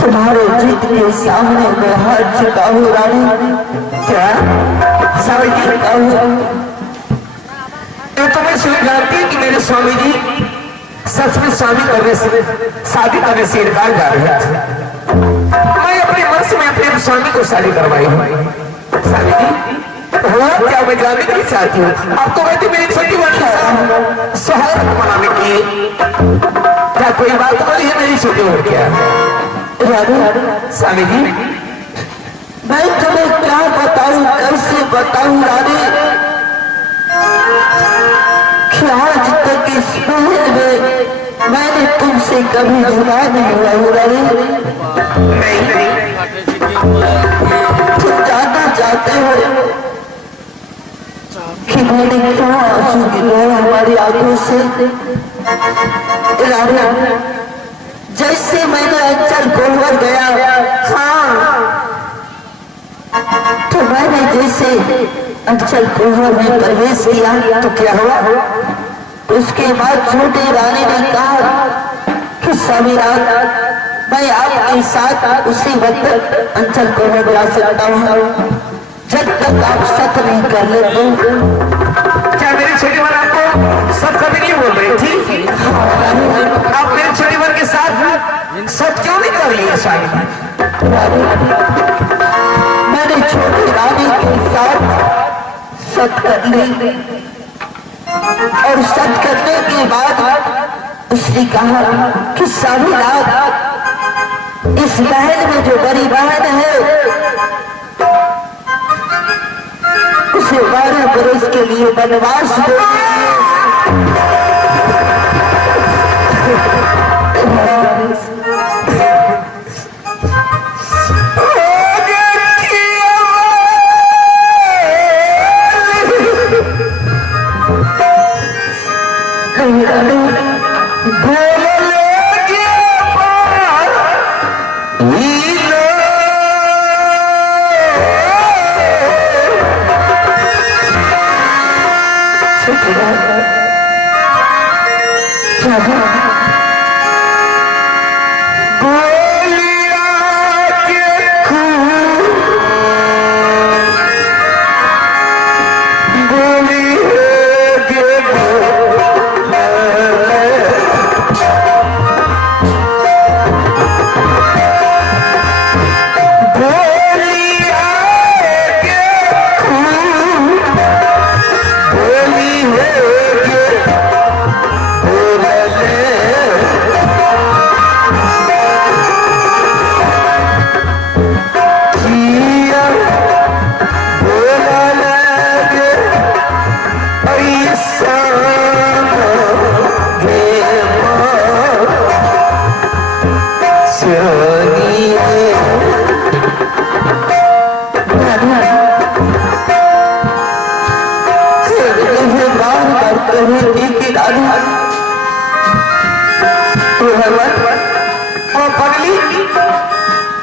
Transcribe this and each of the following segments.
तुम्हारे जिद के सामने मैं हार चुका हूँ रानी। क्या समझ चुका हूँ? तो तुम्हें स्वीकारती कि मेरे स्वामी जी सच में शादी करने से इनकार कर रहे थे। मैं अपने मन से अपने स्वामी को शादी करवाई हूँ। स्वामी जी हुआ क्या मैं जानने की चाहती हूँ। आपको मैं मेरी छोटी बहन सुहाग मनाने की क्या कोई बात बोली है मेरी छोटी बहन? क्या स्वामी जी मैं तुम्हें क्या बताऊं, कैसे बताऊं रानी? क्या आज तक इस महल में मैंने तुमसे कभी जुदा नहीं हुआ हूँ रानी। तुम जानना चाहते हो कि मैंने क्या आंसू गिराए हमारी आंखों से रानी? जैसे मैंने अंचल कोहबर गया, हाँ तो मैंने जैसे अंचल कोहबर में प्रवेश किया तो क्या हुआ? उसके बाद छोटी रानी ने कहा कि स्वामीनाथ मैं आपके साथ उसी वक्त अंचल कोहबर जा सकता हूँ जब तक आप सत नहीं कर लेते। क्या मेरी छोटी बहन आपको सत कभी नहीं बोल रही थी? आप मेरी छोटी बहन के साथ सत क्यों नहीं कर लिया? शायद मैंने छोटी रानी के साथ सत कर ली और सत करने के बाद उसने कहा कि स्वामीनाथ इस महल में जो बड़ी बहन है उसे 12 बरस के लिए वनवास दे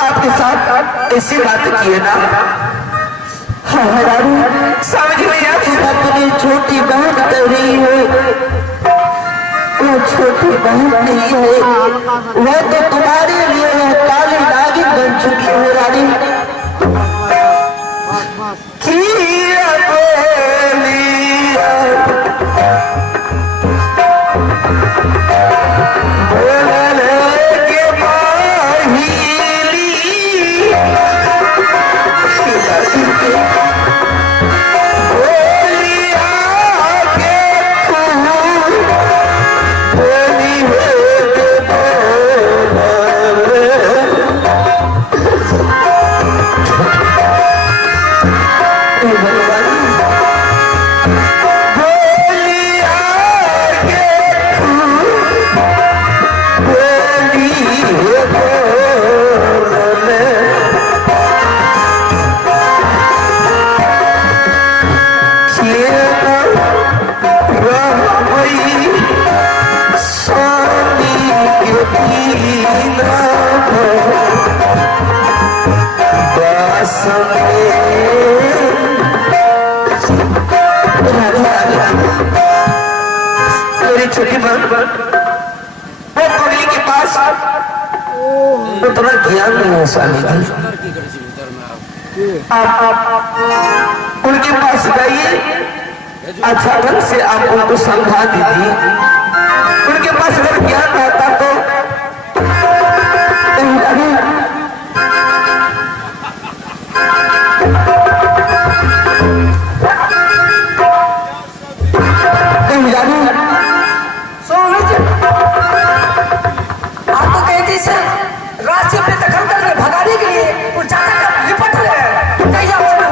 आपके साथ ऐसी बात की है ना? हाँ समझ में अपनी छोटी बहन कर रही है। वो छोटी बहन नहीं है, वो तो तुम्हारे लिए काली नागिन बन चुकी है रानी। उतना ज्ञान नहीं है स्वामी जी। आप उनके पास जाइए, अच्छा ढंग से आप उनको समझा दीजिए। उनके पास अगर ज्ञान रहता तो राज्य पे दखल कर रहे भगाने के लिए वो चाचा का लिपट रहे हैं। कहीं हो सकता है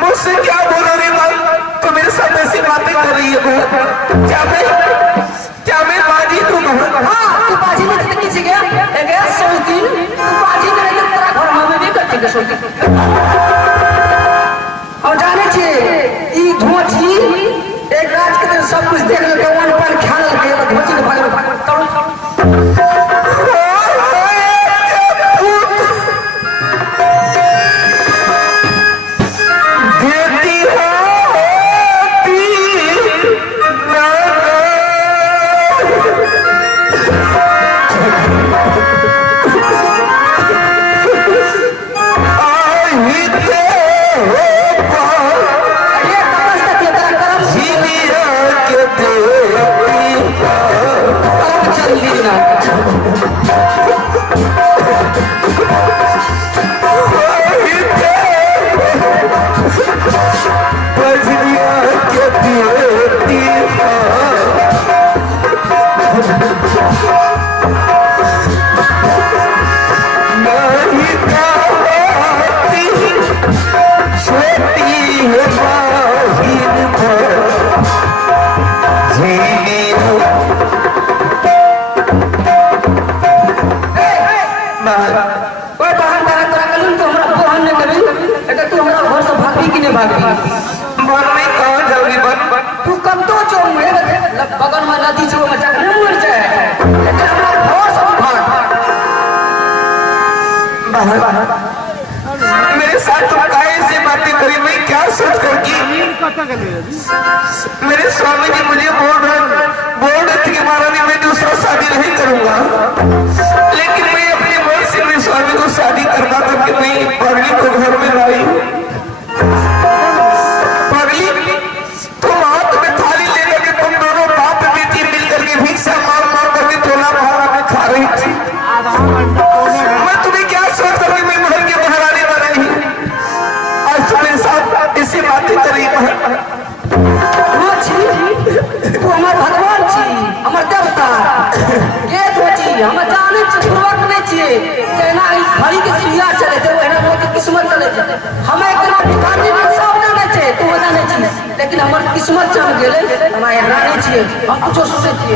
मुझसे क्या बोलो रे माँ, तो मेरे साथ ऐसी बातें कर रही है। क्या मैं बाजी तू? हाँ तू बाजी में कितनी सी गया शौकीन, तू बाजी में नहीं तेरा घर हमें भी करते हैं शौकीन। और जाने चाहिए ये धोची एक राज के दिन सब कुछ देख लेके वन पर ख्याल रखे धोची के बारे में करो। तू कम तो जो बगल में नदी जो मचा मर जाए मेरे साथ तुम काहे से बातें करी? मैं क्या सोच कर की? मेरे स्वामी जी मुझे बोल रहे थे कि महारानी मैं दूसरा शादी नहीं करूंगा, लेकिन मैं अपने मन से मेरे स्वामी को शादी करवा करके मैं पगली को घर में लाई। पगली तुम हाथ में थाली लेकर के तुम दोनों बाप बेटी मिलकर के भिक्षा मार मार करके तोला भाड़ा में खा रही थी। मैं तुम्हें क्या सोच कर मैं महल के महारानी बनाई? कैसे बातें करी तू हमार भगवान छी हमार देवता ये सोची हम जाने छी पूर्वक नहीं छी केना इस घड़ी के सुइया चले थे वो एना के किस्मत चले थे हम एकरा भिखारी में सब जाने छे तू जाने छी लेकिन हमार किस्मत चल गेले हम एकरा नहीं छी हम कुछ सोचे छी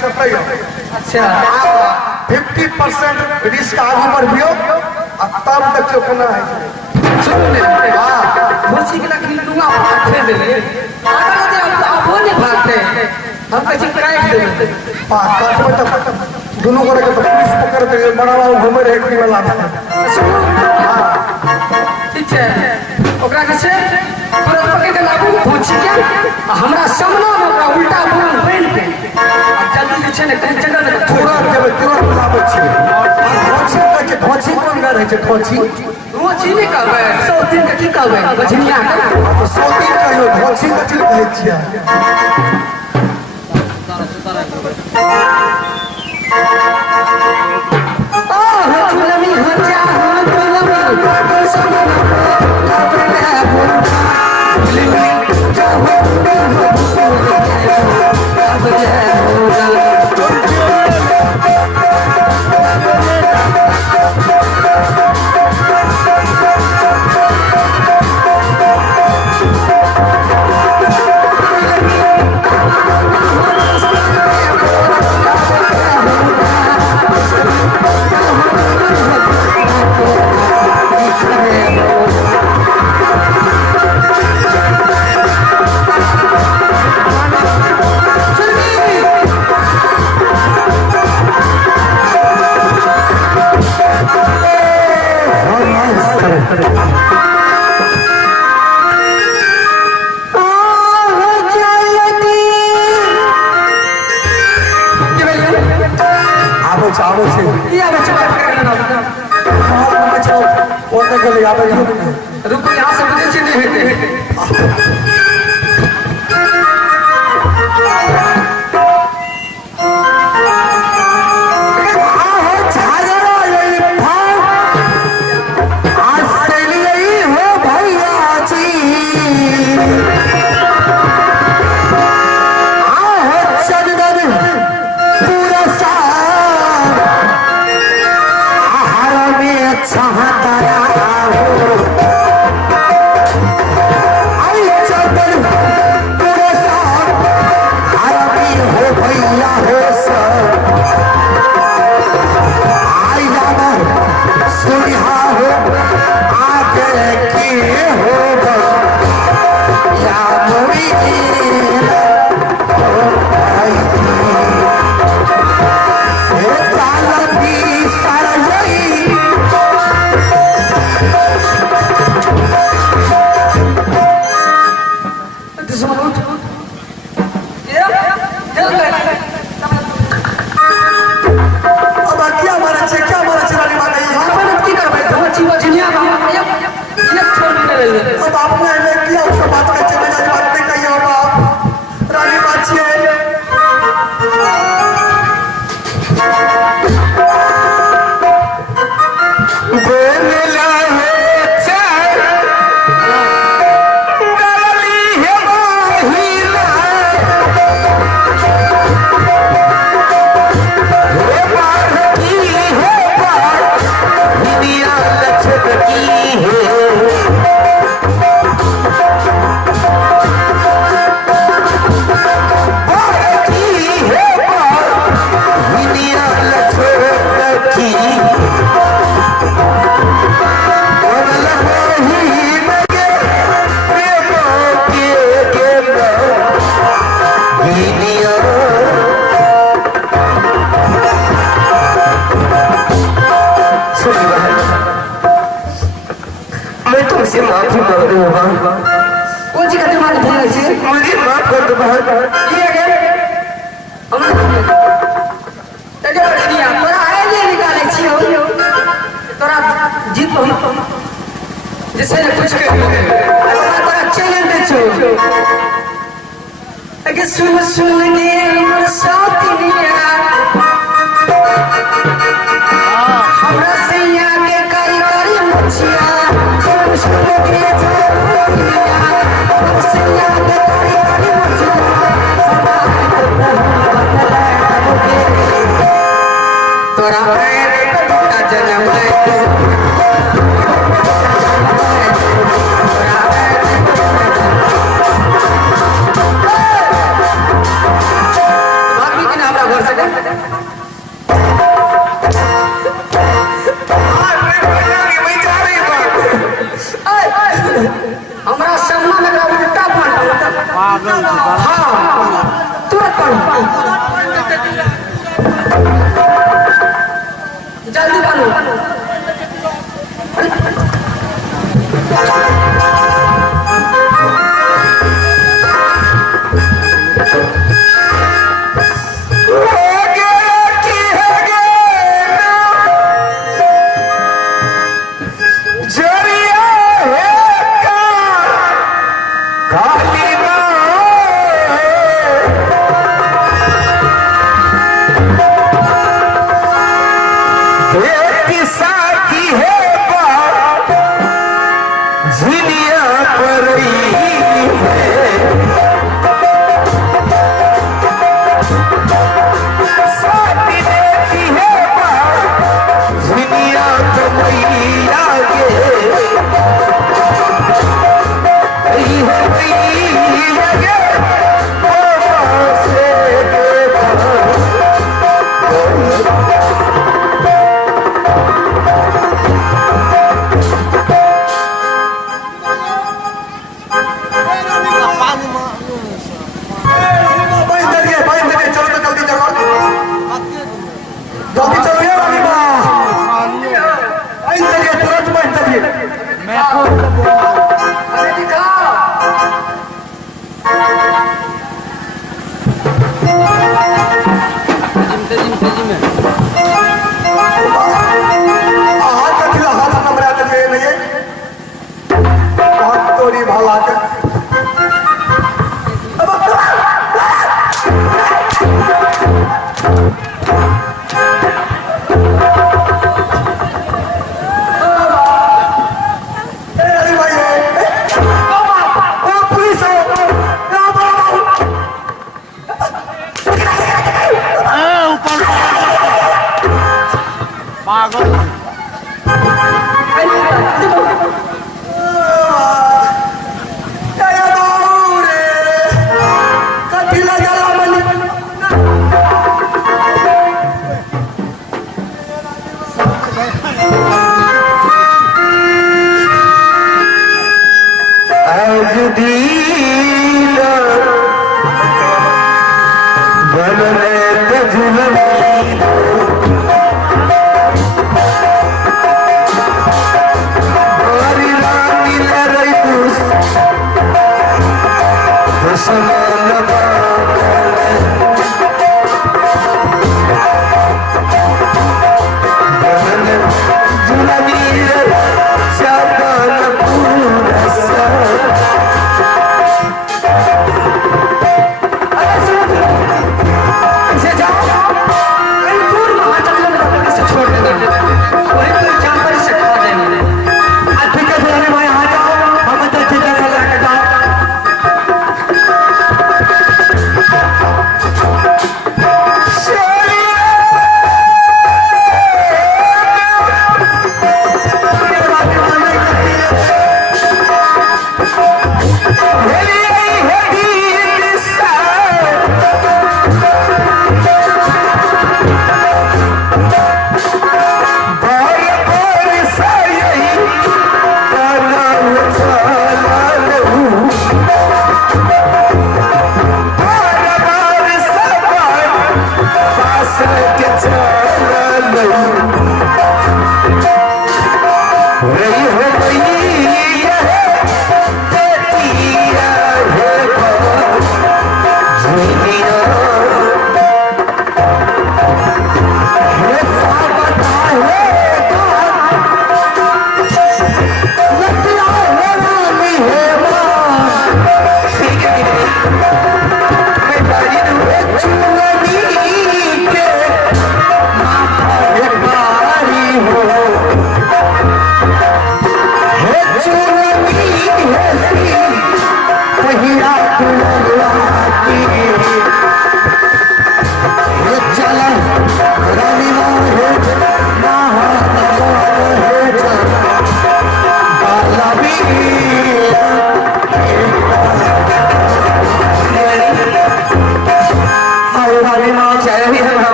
अच्छा 50% रिस्क आगे बढ़ भी तब तक चौकना है खुशी के लकड़ी दूंगा भागते देले आगे दे अब वो नहीं भागते हम कैसे काट दे पास काट में तब दोनों को के पुलिस पकड़ के बड़ा वाला घूमे रहे की वाला हां ठीक है ओकरा के से तुरंत पकड़ के लागू पहुंची क्या हमरा सामना में ओकरा उल्टा बोल बैठ के जल्दी जे छै ने कहीं जगह में तुरंत लाबै छै धोची कोन गा रहे छै धोची धोची नहीं कहबै 100 दिन के की कहबै बझनिया के तो 100 दिन कहियो धोची कथि कहै छियै आबो छे ये आबे छे बात करे ना हां मम्मी छो ओते के लिए आबे रुको यहां से मुझे चीज नहीं हेते से माफी मांग रही हूँ कौन सी खातिर माफी मांग रही है मुझे माफ कर दो ये अगर हम तके बढ़िया तोरा आए ले निकाले छियो तोरा जीत हो जैसे ने कुछ के तोरा चैलेंज दे छो अगे सुन सुन के मोर साथनिया हमरा से आगे करी करी मुछिया सुन सुन के साथनिया हमरा से आगे करी करी मुछिया तोरा का जन्म हमरा सामने लगा उल्टा पड़ हां तुरंत पढ़ो जल्दी पढ़ो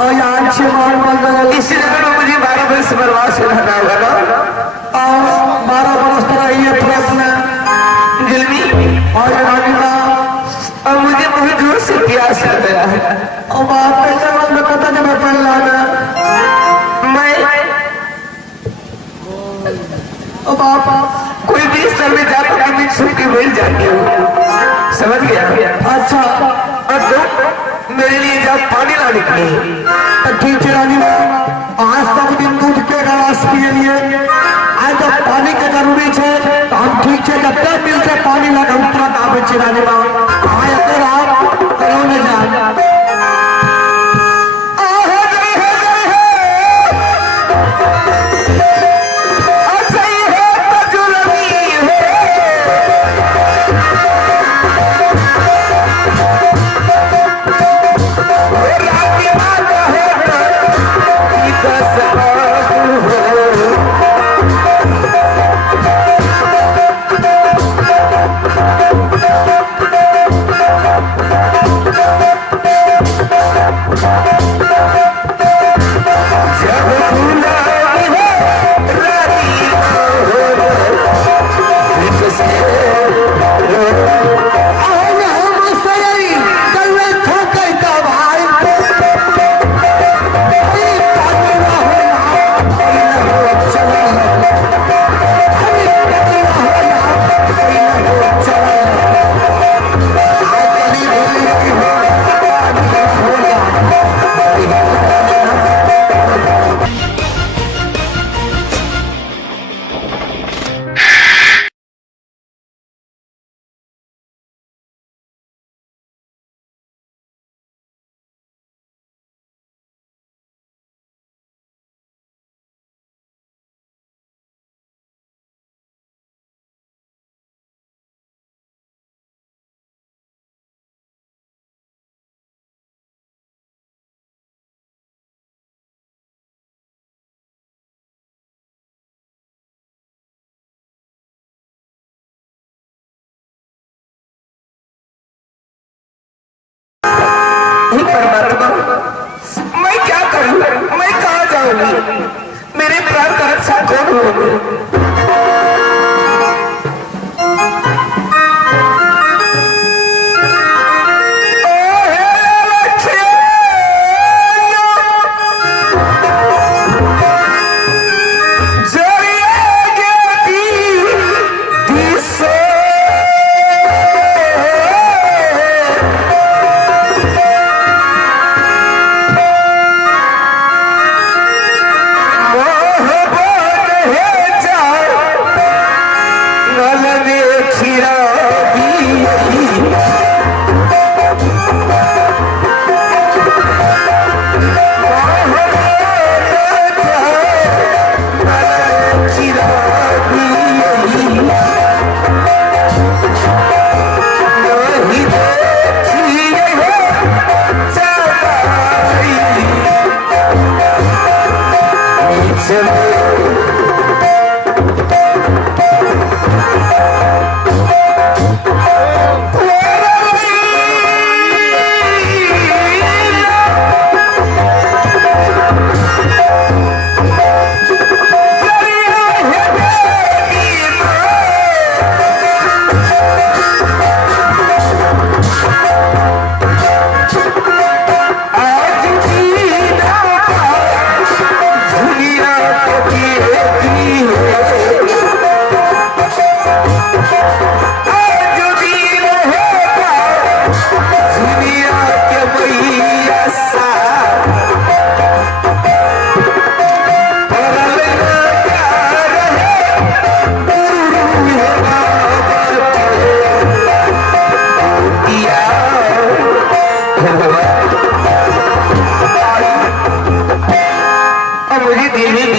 और यहाँ से मार इसी जगह में मुझे 12 वर्ष वनवास से रहना होगा ना। और 12 बरस तरह ये प्रश्न दिल्ली और रानी और मुझे बहुत जोर से प्यास लग रहा है। और बात पे में पता जब पहले मैं और बाप कोई भी स्थल में जाता हूँ मैं सुन के मिल जाती हूँ, समझ गया? अच्छा और तुम मेरे लिए जब पानी ला निकले तो ठीक है रानी आज तक दिन दूध के गिलास पिए लिए आज जब पानी के जरूरी है तो हम ठीक है जब तक मिलते पानी लगा तुरंत आवे छे रानी आज अगर आप करो न जा मैं क्या करूं, मैं कहाँ जाऊंगी, मेरे प्राण का रक्षा कौन होगा?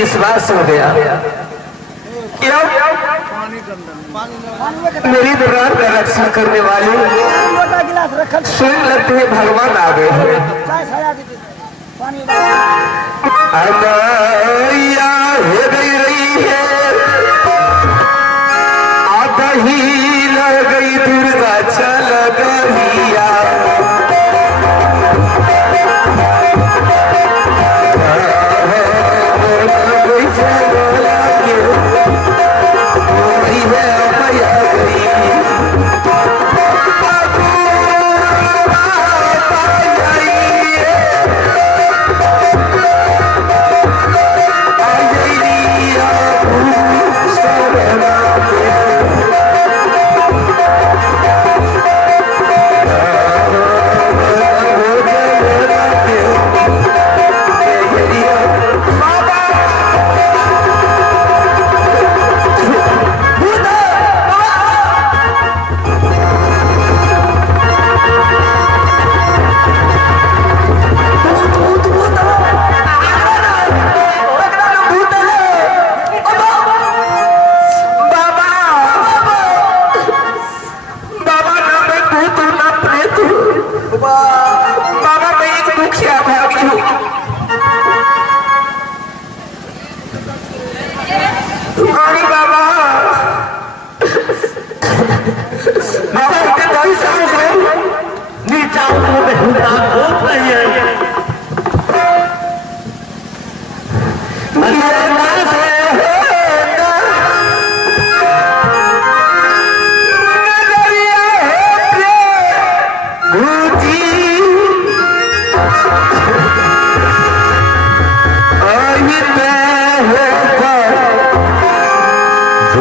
विश्वास हो गया क्यों? मेरी दुरान का रक्षा करने वाले स्वयं लगते हैं भगवान आ गए हैं। अमैया हो गई रही है आधा ही लग गई दुर्गा चल गईया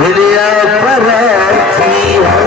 दुनिया पर थी हो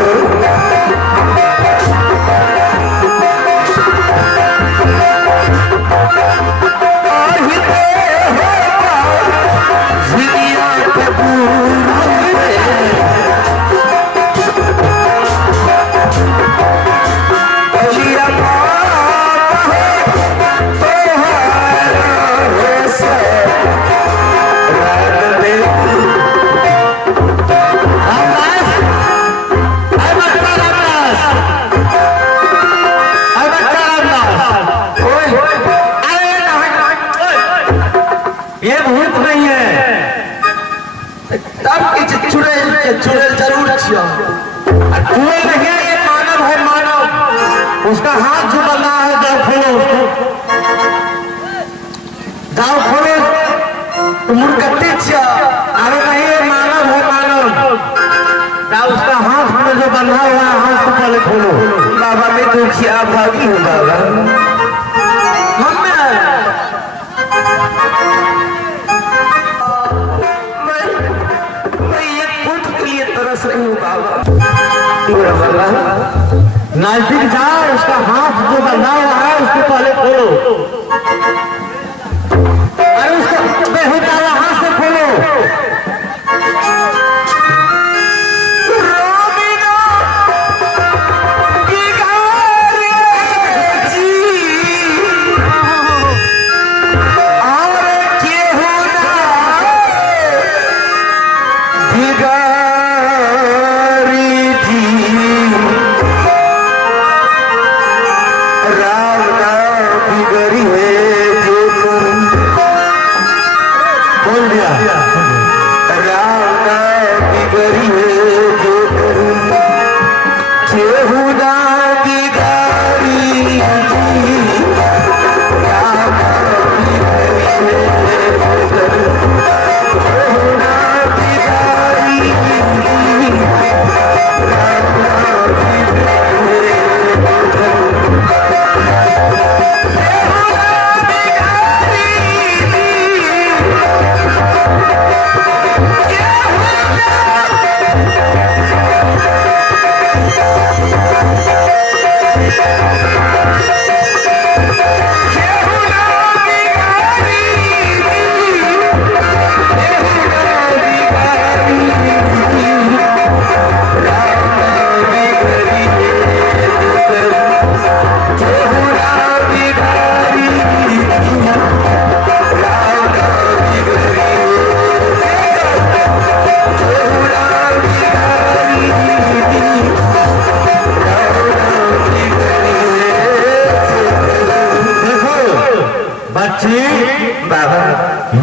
चुड़ैल जरूर छिया चुड़ैल नहीं है, ये मानव है, मानव। उसका हाथ जो बना है, जाओ खोलो उसको, जाओ खोलो। मुर्गट्टी छिया। अरे नहीं, ये मानव है, मानव। जाओ उसका हाथ में जो बंधा हुआ है, हाथ को पहले खोलो। बाबा मैं दुखिया भागी हूँ बाबा। रही हूँ बाबा। नजदीक जाओ, उसका हाथ जो बंधा हुआ है उसको पहले खोलो। अरे उसको बेहुदा हाथ से खोलो।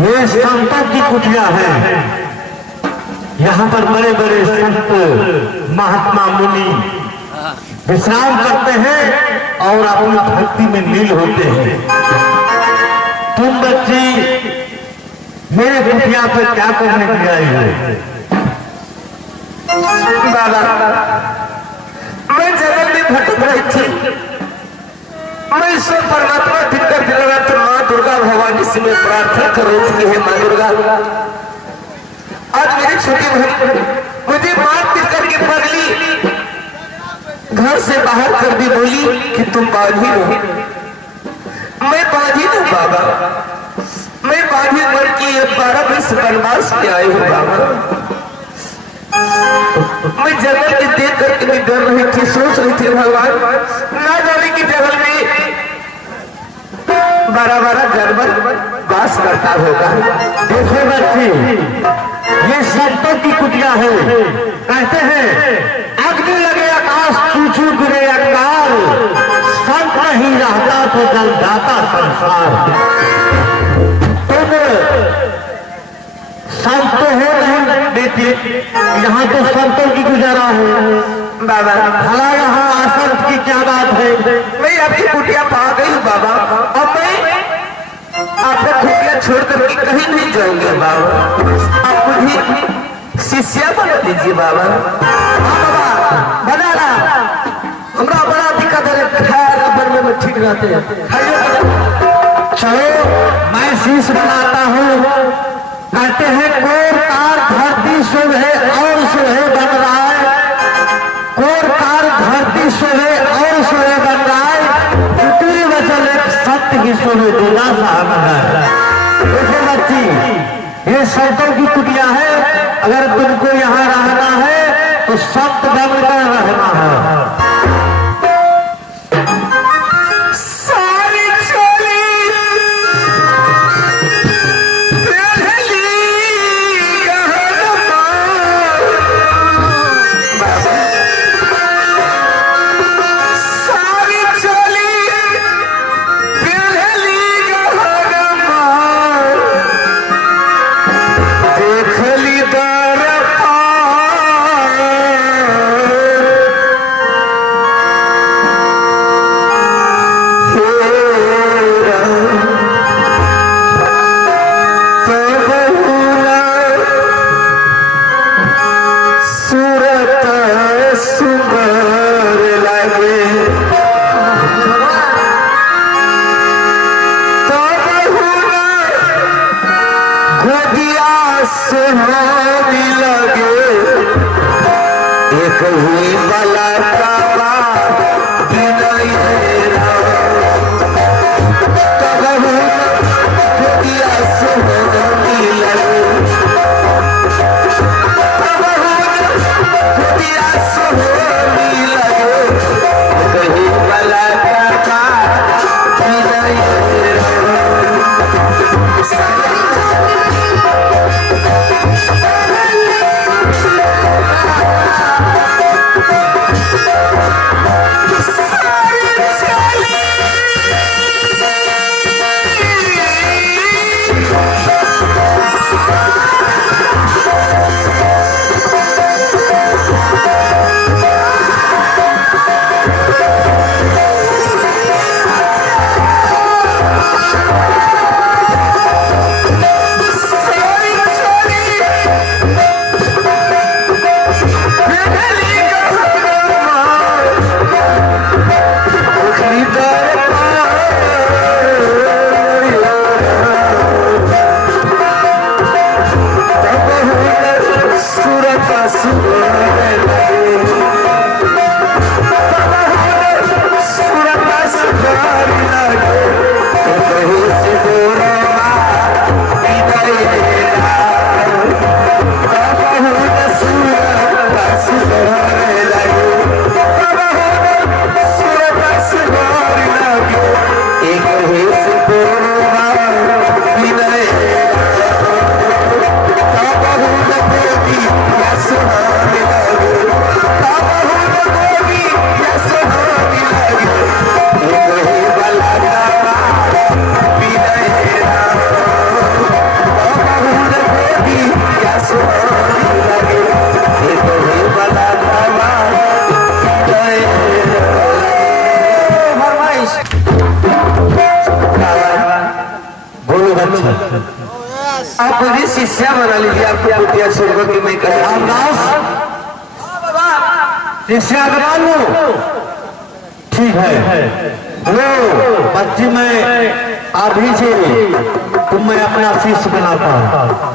ये संतों की कुटिया है। यहाँ पर बड़े बड़े संत महात्मा मुनि विश्राम करते हैं और अपनी भक्ति में लीन होते हैं। तुम बच्ची मेरे कुटिया पर क्या करने के लिए आई हो? बाबा मैं जंगल में भटक रही थी। मैं ईश्वर परमात्मा दिखकर दिल रहा था, माँ दुर्गा भवानी से मैं प्रार्थना कर रही थी, हे माँ दुर्गा आज मेरी छोटी बहन मुझे मार पीट करके पगली घर से बाहर कर दी, बोली कि तुम बाधी हो। मैं बाधी हूँ बाबा, मैं बाधी मन की 12 वर्ष वनवास में आई हूँ बाबा। मैं जंगल के देख करके मैं डर रही थी, सोच रही थी भगवान ना जाने की जंगल में बड़ा जानवर वास करता होगा। देखो बच्ची, ये संतों की कुटिया है। कहते हैं अग्नि लगे आकाश, चूचू गिरे अंगार, संत नहीं रहता तो जल जाता संसार। तुम संत तो हो नहीं बेटी, यहाँ तो संतों की गुजारा है बाबा। भला यहाँ असंत की क्या बात है? मैं आपकी कुटिया पा गई हूँ बाबा, अब मैं आपको कुटिया छोड़ करके कहीं नहीं जाऊंगा बाबा। आप मुझे शिष्या बना दीजिए बाबा। बाबा बनाना, हमरा बड़ा दिक्कत है, खाया बनने में ठीक रहते हैं, खाइए। चलो मैं शीश बनाता हूँ। कहते हैं कोर तार धरती शुभ है और किसको में देना साहब है। देखो बच्ची, ये शर्तों की कुटिया है। अगर तुमको यहाँ रहना है तो शर्त बनकर रहना है। आप मुझे शिष्या बना लीजिए। आपको कुटिया छोड़कर कि मैं शिष्या बना लो, ठीक है। लो बच्ची, मैं अभी से तुम मैं अपना शिष्य बनाता हूँ।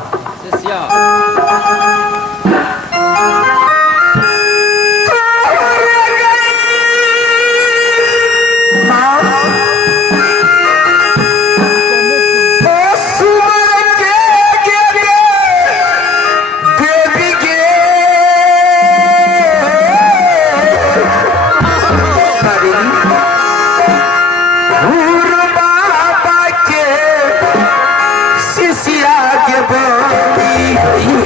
के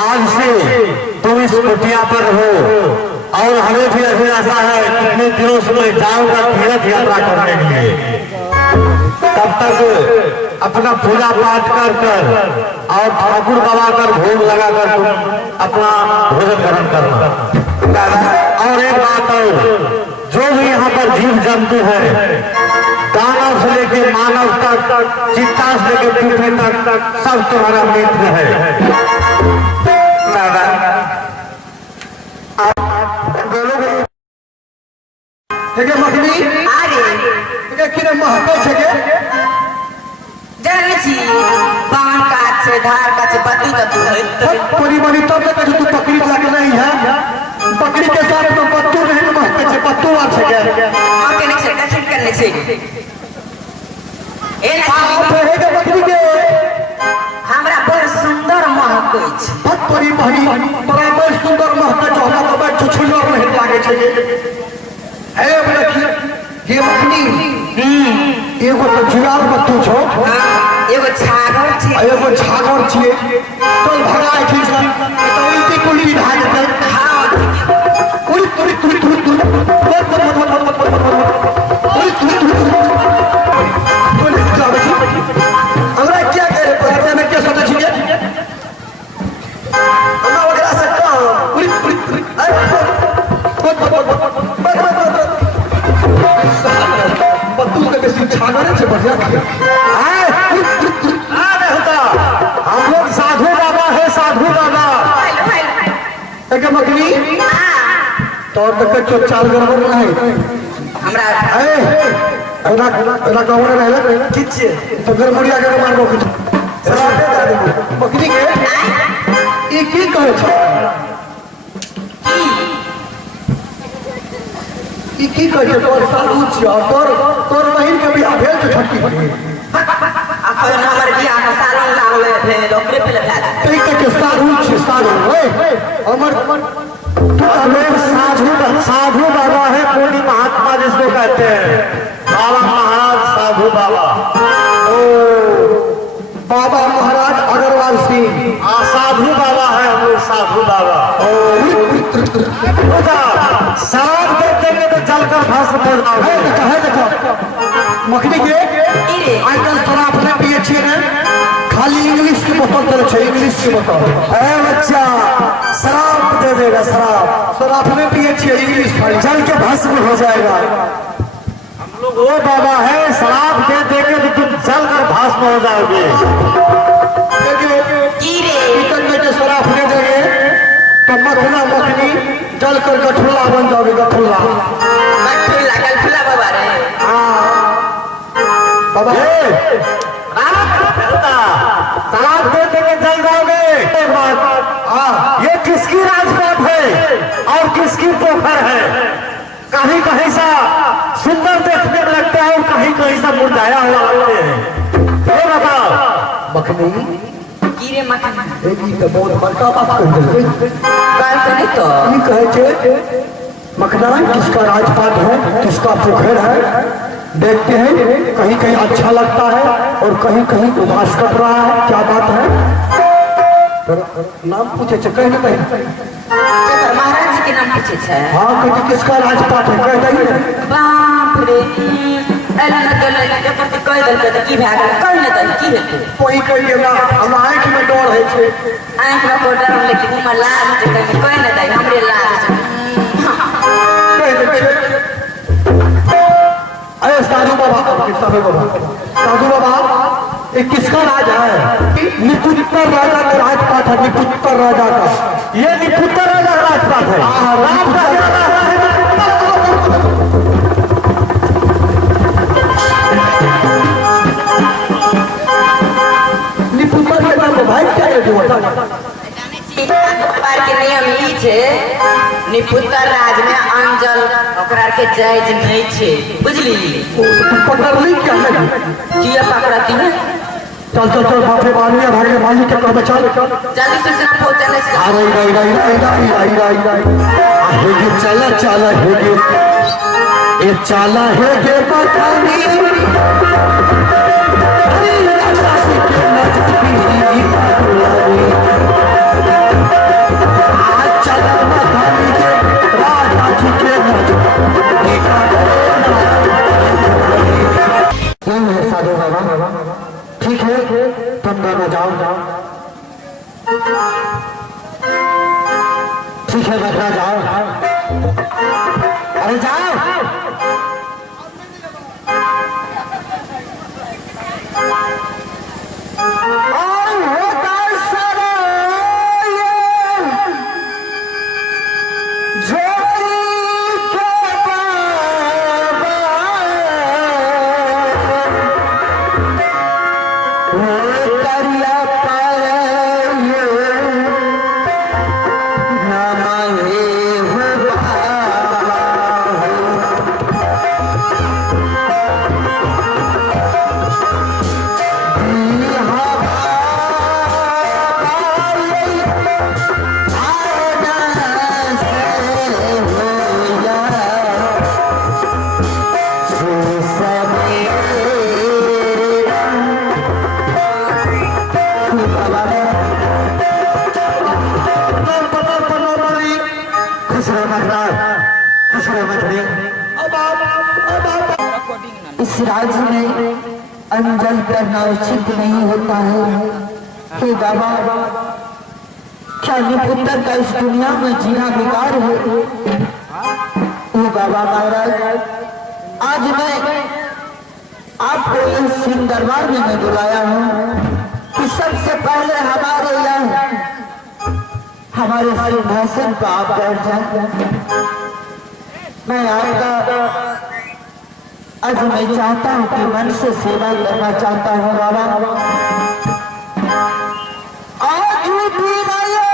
आज से तुम इस कुटिया पर हो और हमें भी ऐसी आशा है कितने दिनों से मैं जाऊंगा तीर्थ यात्रा करने के लिए। तब तक अपना पूजा पाठ कर और ठाकुर बाबा कर भोग लगाकर तुम अपना भोजन ग्रहण करना। और एक बात और, जो भी यहाँ पर जीव जंतु है, दानव से लेके मानव तक, चित्ता से लेके पृथ्वी तक सब तुम्हारा मित्र है। मखनी किने महके छे जाने छी पान काट से धार काट से बत्ती तब परिवारी तब तक तू बकरी लग नहीं है, बकरी के साथ तो बत्तू नहीं महके छे, बत्तू आ छे हां के नहीं से करने से ए आप है के बकरी के हमरा बड़ सुंदर महकै छै, बहुत बड़ी महकी बराबर सुंदर महके जो हमरा तो बड़ छुछुलर नहीं लागे छे। है देखिए ये मखनी एगो तो जुआर बत्तू छो, एगो छागर छै, एगो छागर छिए, तो भगाए ठीक से तो उल्टी कुल्टी ढा देते। हां उड़ी हमरा क्या करे पता में क्या सोचे छिए हमरा वगैरह से कहां उड़ी बत्तू के बेसी छागरे से बढ़िया हम लोग साधु बाबा है, साधु बाबा। एक मखनी तौर तक जो चाल गड़बड़ नहीं हमरा एना गड़बड़ रहला ठीक छे तो गड़बड़िया के मारबो कुछ मखनी के ई की कहै छै, ई की कहै छै तोर सालू छिया तोर बहिन के बियाह भेल छै छोटकी अपन हमर बियाह में सालन लागले भेल ओकरे पहले भए कई के सालू छी सालू ओए हमर लोग साधु बाबा है, कोई महात्मा जिसको कहते हैं, बाबा महाराज साधु बाबा। बाबा महाराज अग्रवाल सिंह साधु बाबा है, हम लोग साधु बाबा। शराब दे देंगे तो जलकर भस्म हो जाओगे। है देखो मखनी के आजकल शराब नहीं पिए छिए ने, खाली इंग्लिश की बोतल दे छै, इंग्लिश की बोतल। ए बच्चा शराब दे देगा, शराब नहीं पिए छिए, इंग्लिश खाली जल के भस्म हो जाएगा। हम लोग वो बाबा है, शराब दे देंगे तो तुम जलकर भस्म हो जाओगे। बेटे शराब दे देंगे तो मखना मखनी जल कर गठुल्ला बन जाओगे, गठुल्ला गठुल्ला बाबा रे। बाबा शराब दे देंगे जल जाओगे। ये किसकी राजपाट है और किसकी पोखर है? कहीं कहीं सा सुंदर देखने में लगता है और कहीं कहीं सा मुरझाया हुआ लगते हैं। ये बताओ मखनी कीरे मखनी ई तो बहुत बड़का बात कह देले, काल तो नहीं तो ई कहे छे मखना किसका राजपाट है, किसका पोखर है, देखते हैं कहीं कहीं अच्छा लगता है और कहीं कहीं उदास कर रहा है, क्या बात है? नाम पूछे छे कहीं ना कहीं महाराज जी के नाम पूछे छे। हाँ कहीं किसका राजपाट है कह दई बाप रे एला लगल के पर कह दल के की भए गेल कह ले दल की हेतै कोई कहिए ना हम आंख में डर है छे, आंख में को डर लेकिन उमर लाज छै कह ले दल हमरे लाज छै कह दे छे। अरे साधु बाबा ये किसका राज है? निपुत्तर राजा का राजपाट है, निपुत्तर राजा का। ये निपुत्तर राजा का राजपाट है। राम का निपुत्तर के नाम भाई क्या है जो बार के नियम ई छै निपुत्तर राज में अंजल ओकरा के जायज नहीं छै, बुझली? पकड़ ली क्या है किया पकड़ती है? चल चल चल बापरे बानिया भागे भाई के कहबे चल जल्दी सूचना पहुंचाने से हे चला चला हे चला हे पठानी ठीक है बैठना, जाओ, अरे जाओ। और होता सारा ये जोड़ी के बाबा, वो करिया पर ये नाम है हो बाबा। इस राज्य में अंजल करना उचित नहीं होता है। हे बाबा, क्या निपुत्र का इस दुनिया में जीना बेकार है? हे बाबा महाराज, आज मैं आपको इस सिंह दरबार में मैं बुलाया हूँ कि सबसे पहले हमारे सिंहासन पर आप बैठ जाए। मैं आपका आज मैं चाहता हूँ कि मन से सेवा करना चाहता हूँ बाबा। आज भी बैठिया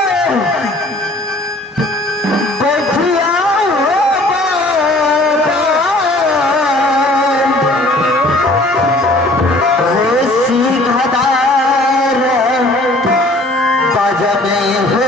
सिंहदार बाज में हो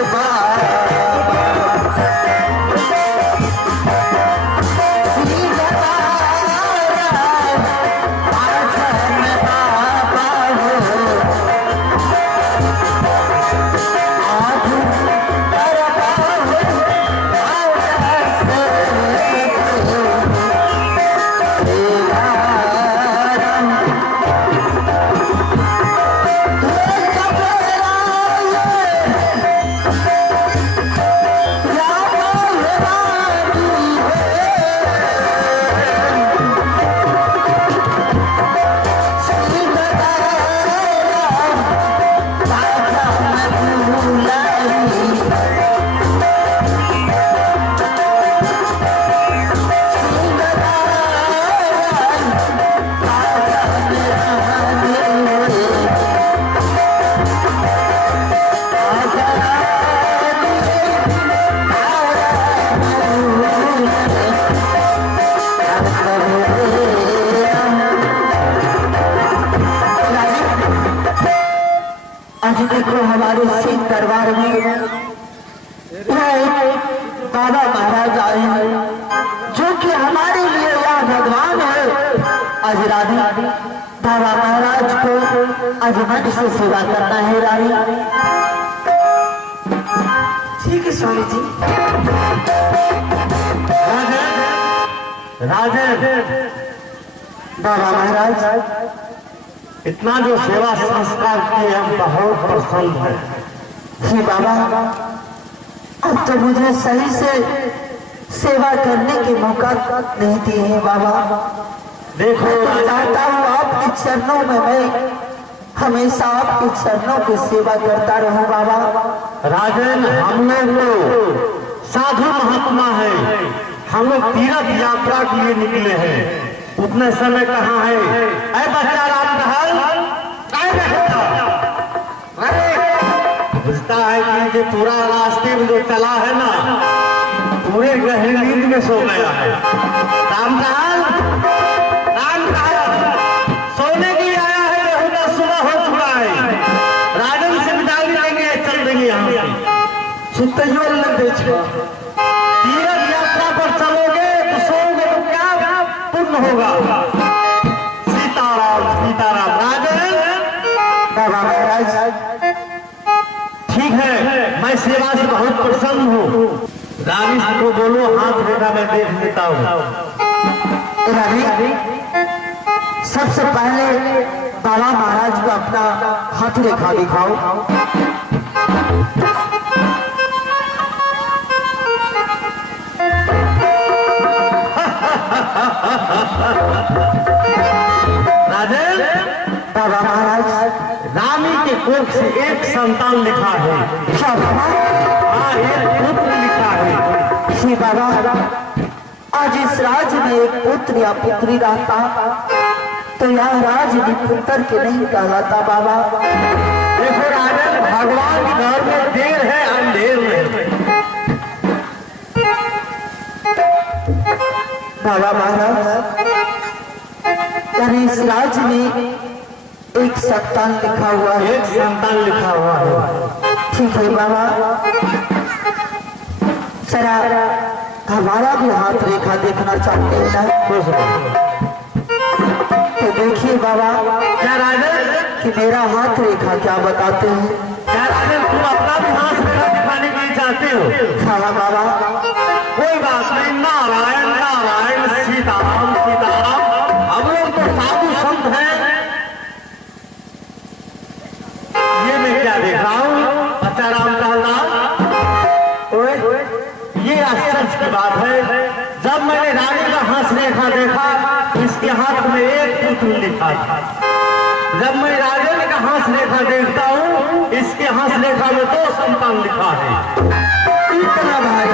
आज देखो हमारे सिंह दरबार में बाबा महाराज आए हैं जो कि हमारे लिए यह भगवान है। आज रानी बाबा महाराज को आज मन से सेवा करना है। रानी ठीक है स्वामी जी। राजे बाबा महाराज, इतना जो सेवा संस्कार किए हम बहुत प्रसन्न है। जी बाबा, अब तो मुझे सही से सेवा करने के मौका नहीं दिए हैं बाबा। देखो, मैं चाहता हूँ आपके चरणों में मैं हमेशा आपके चरणों की सेवा करता रहूं बाबा। राजन, हम लोग तो साधु महात्मा है, हम लोग तीर्थ यात्रा के लिए निकले हैं। उतने समय कहाँ है? ऐ बच्चा रामदहल, बुझता है कि जो पूरा रास्ते में जो चला है ना, पूरे गहरी नींद में सो गया है। रामदहल, सोने की आया है, बेहुदा सुबह हो चुका है। राजन से विदा लेंगे, चल देंगे यहाँ से। चित्तैयो न बेचो, तीर्थ यात्रा पर चलोगे तो सोओगे तो क्या पुण्य होगा? सीताराम सीताराम। राजन, बाबा महाराज, ठीक है, मैं सेवा से बहुत प्रसन्न हूँ। रानी को बोलो हाथ रेखा मैं देख लेता हूँ। रानी, सबसे पहले बाबा महाराज को अपना हाथ रेखा दिखाओ। कोख से एक संतान लिखा है। क्या बाबा? हाँ, एक पुत्र लिखा है। जी बाबा, आज इस राज्य में एक पुत्र या पुत्री रहता तो यह राज्य भी पुत्र के नहीं कहलाता बाबा। देखो राजन, भगवान के घर में देर है अंधेर में। बाबा महाराज, यानी इस राज्य में एक संतान लिखा हुआ है। एक संतान लिखा हुआ है। ठीक है बाबा, जरा हमारा भी हाथ रेखा देखना चाहते हैं ना? तो देखिए बाबा, क्या राजन, कि मेरा हाथ रेखा क्या बताते हैं? क्या राजन, तुम अपना भी हाथ रेखा दिखाने के लिए चाहते हो? हाँ बाबा, कोई बात नहीं। नारायण नारायण, सीताराम सीताराम। हम लोग तो साधु संत हैं। ये मैं क्या देख रहा हूँ? अच्छा राम का नाम। ये आश्चर्य की बात है, जब मैंने रानी का हाथ रेखा देखा, इसके हाथ में एक पुत्र लिखा था। जब मैं राजन का हाथ रेखा देखता हूँ, इसके हाथ रेखा में 2 संतान लिखा है। इतना भाई,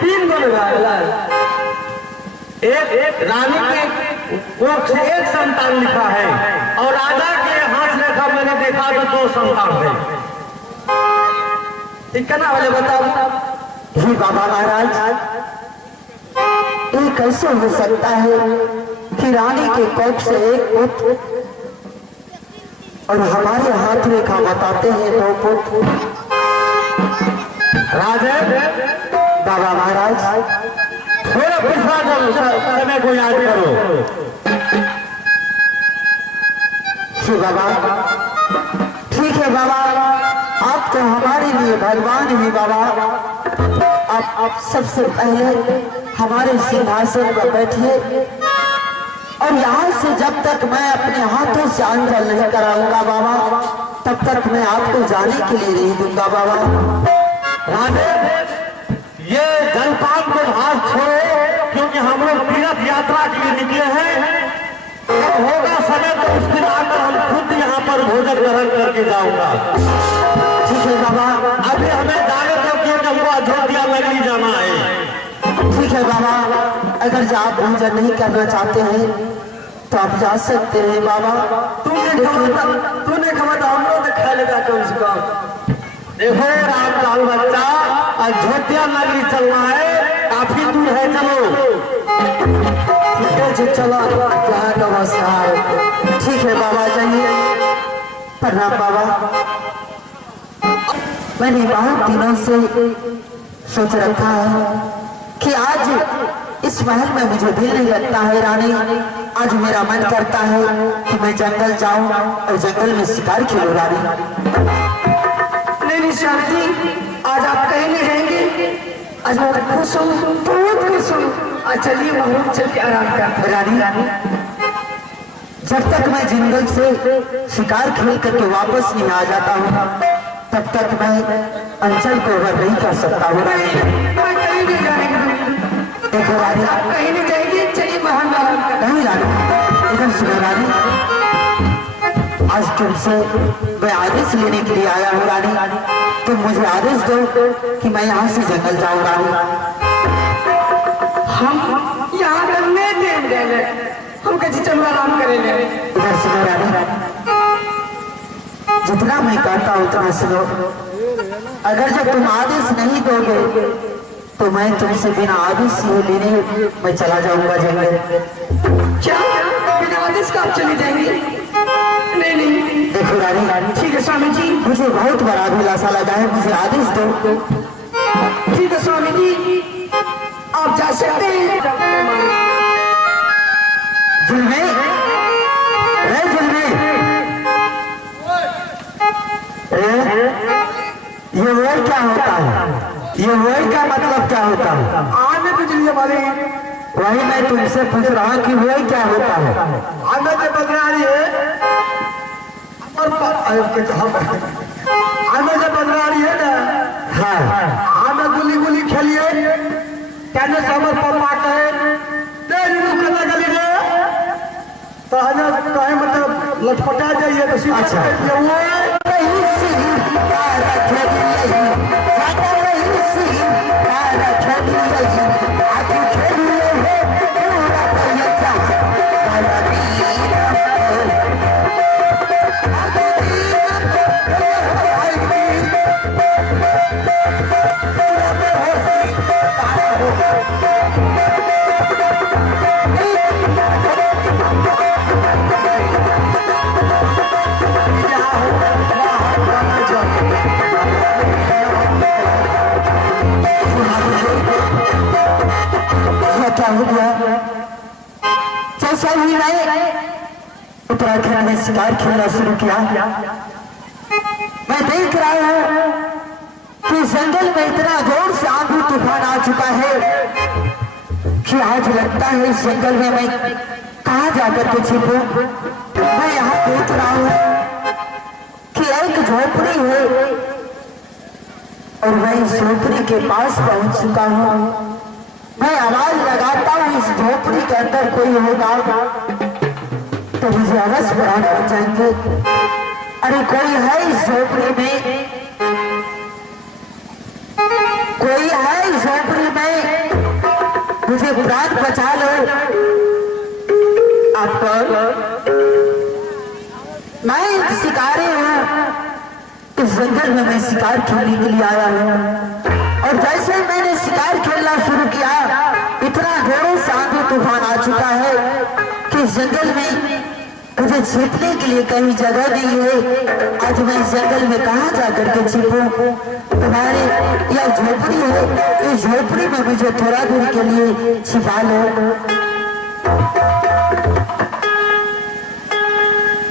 तीन बोले एक रानी के कोख से एक संतान लिखा है, और राजा के हाथ रेखा मैंने देखा तो 2 संतान है। कितना वाले बताओ? जी बाबा महाराज, ये कैसे हो सकता है कि रानी के कोख से एक पुत्र और हमारे हाथ रेखा बताते हैं 2 पुत्र? राजन, बाबा महाराज, थोड़ा पिछड़ा समय को याद करो। जी बाबा, ठीक है बाबा, आप तो हमारे लिए भगवान ही बाबा। आप सबसे पहले हमारे सिंहासन पर बैठिए, और यहाँ से जब तक मैं अपने हाथों से अंजल नहीं कराऊंगा बाबा, तब तक मैं आपको जाने के लिए नहीं दूंगा बाबा। राजन, ये जलपान को हाथ छोड़ो, क्योंकि हम लोग तीर्थ यात्रा के लिए निकले हैं। जब होगा समय तो उस दिन आकर हम खुद यहाँ पर भोजन ग्रहण करके जाऊंगा। ठीक है बाबा। अभी हमें जाने दो, क्योंकि हमको अयोध्या नगरी जाना है। ठीक है बाबा, अगर आप भोजन नहीं करना चाहते हैं तो आप जा सकते हैं बाबा। तूने खबर तो हम लोग खा लेगा कम से कम। देखो रामलाल बच्चा, अयोध्या नगरी चलना है, काफी दूर है, चलो। चलो, यहाँ का बस है। ठीक है बाबा, जाइए। प्रणाम बाबा। मैंने बहुत दिनों से सोच रखा है कि आज इस महल में मुझे दिल नहीं लगता है रानी। आज मेरा मन करता है कि मैं जंगल जाऊं और जंगल में शिकार खेलूं रानी। नहीं स्वामी जी, आज आप कहीं नहीं रहेंगे। आज मैं खुश हूँ, बहुत खुश हूँ। आज चलिए वहाँ चल के आराम करते रानी। जब तक मैं जंगल से शिकार खेल करके वापस नहीं आ जाता हूँ, तब तक मैं अंचल को वर नहीं कर सकता हूँ रानी। देखो रानी, आप कहीं नहीं जाएंगे, चलिए महान नहीं रानी। इधर सुनो रानी, आज तुमसे मैं आदेश लेने के लिए आया हूँ रानी। तुम मुझे आदेश दो कि मैं यहाँ से जंगल जाऊँ रानी। हम यहाँ करने देंगे, हम कैसे चलो आराम करेंगे। इधर सुनो रानी, जितना मैं कहता हूँ उतना सुनो। अगर जब तुम आदेश नहीं दोगे तो मैं तुमसे बिना आदेश लेने मैं चला जाऊंगा जंगल। क्या बिना आदेश का आप चले जाएंगे? नहीं नहीं, देखो रानी, ठीक है स्वामी जी, मुझे बहुत बड़ा अभिलाषा लगा है, मुझे आदेश दो। ठीक है स्वामी जी, आप जा सकते हैं। जुलमे, जुलमे, ये वर्ड क्या होता है? ये वर्ड का मतलब क्या होता है? आने बिजली वाले, वही मैं तुमसे पूछ रहा हूँ कि वर्ड क्या होता है? आने से बदला रही है, आने से बदला रही है ना। हाँ, आने गुली गुली खेलिए, कहने से हमारे पापा कहे तेरी मुँह कता गली रे, तो हमें कहे मतलब लटपटा जाइए तो सीधा अच्छा। कह दिया, वो नहीं सितारा खेली रही, ज्यादा नहीं सितारा खेली रही, आज खेली है पूरा पैसा काला वीरा क्या हो गया? जैसा ही मैं उत्तराखंड में शिकार खेलना शुरू किया, मैं देख रहा हूँ कि जंगल में इतना जोर से आंधी तूफान आ चुका है कि आज लगता है इस जंगल में मैं कहाँ जाकर के छिपूं। मैं यहाँ देख रहा हूँ कि एक झोपड़ी है और मैं इस झोपड़ी के पास पहुंच चुका हूँ। मैं आवाज लगाता हूँ इस झोपड़ी के अंदर कोई होगा तो मुझे अवश्य प्राण हो जाएंगे। अरे कोई है इस झोपड़ी में, कोई है इस झोपड़ी में, मुझे प्राण बचा लो। आप मैं एक शिकारी हूँ, इस जंगल में मैं शिकार खेलने के लिए आया हूँ और जैसे ही मैंने शिकार खेलना शुरू किया इतना जोरों से आंधी तूफान आ चुका है कि जंगल में मुझे छिपने के लिए कहीं जगह नहीं है। आज मैं इस जंगल में कहाँ जाकर के छिपूं? तुम्हारे यह झोपड़ी है, इस झोपड़ी में मुझे थोड़ा दूर के लिए छिपा लो।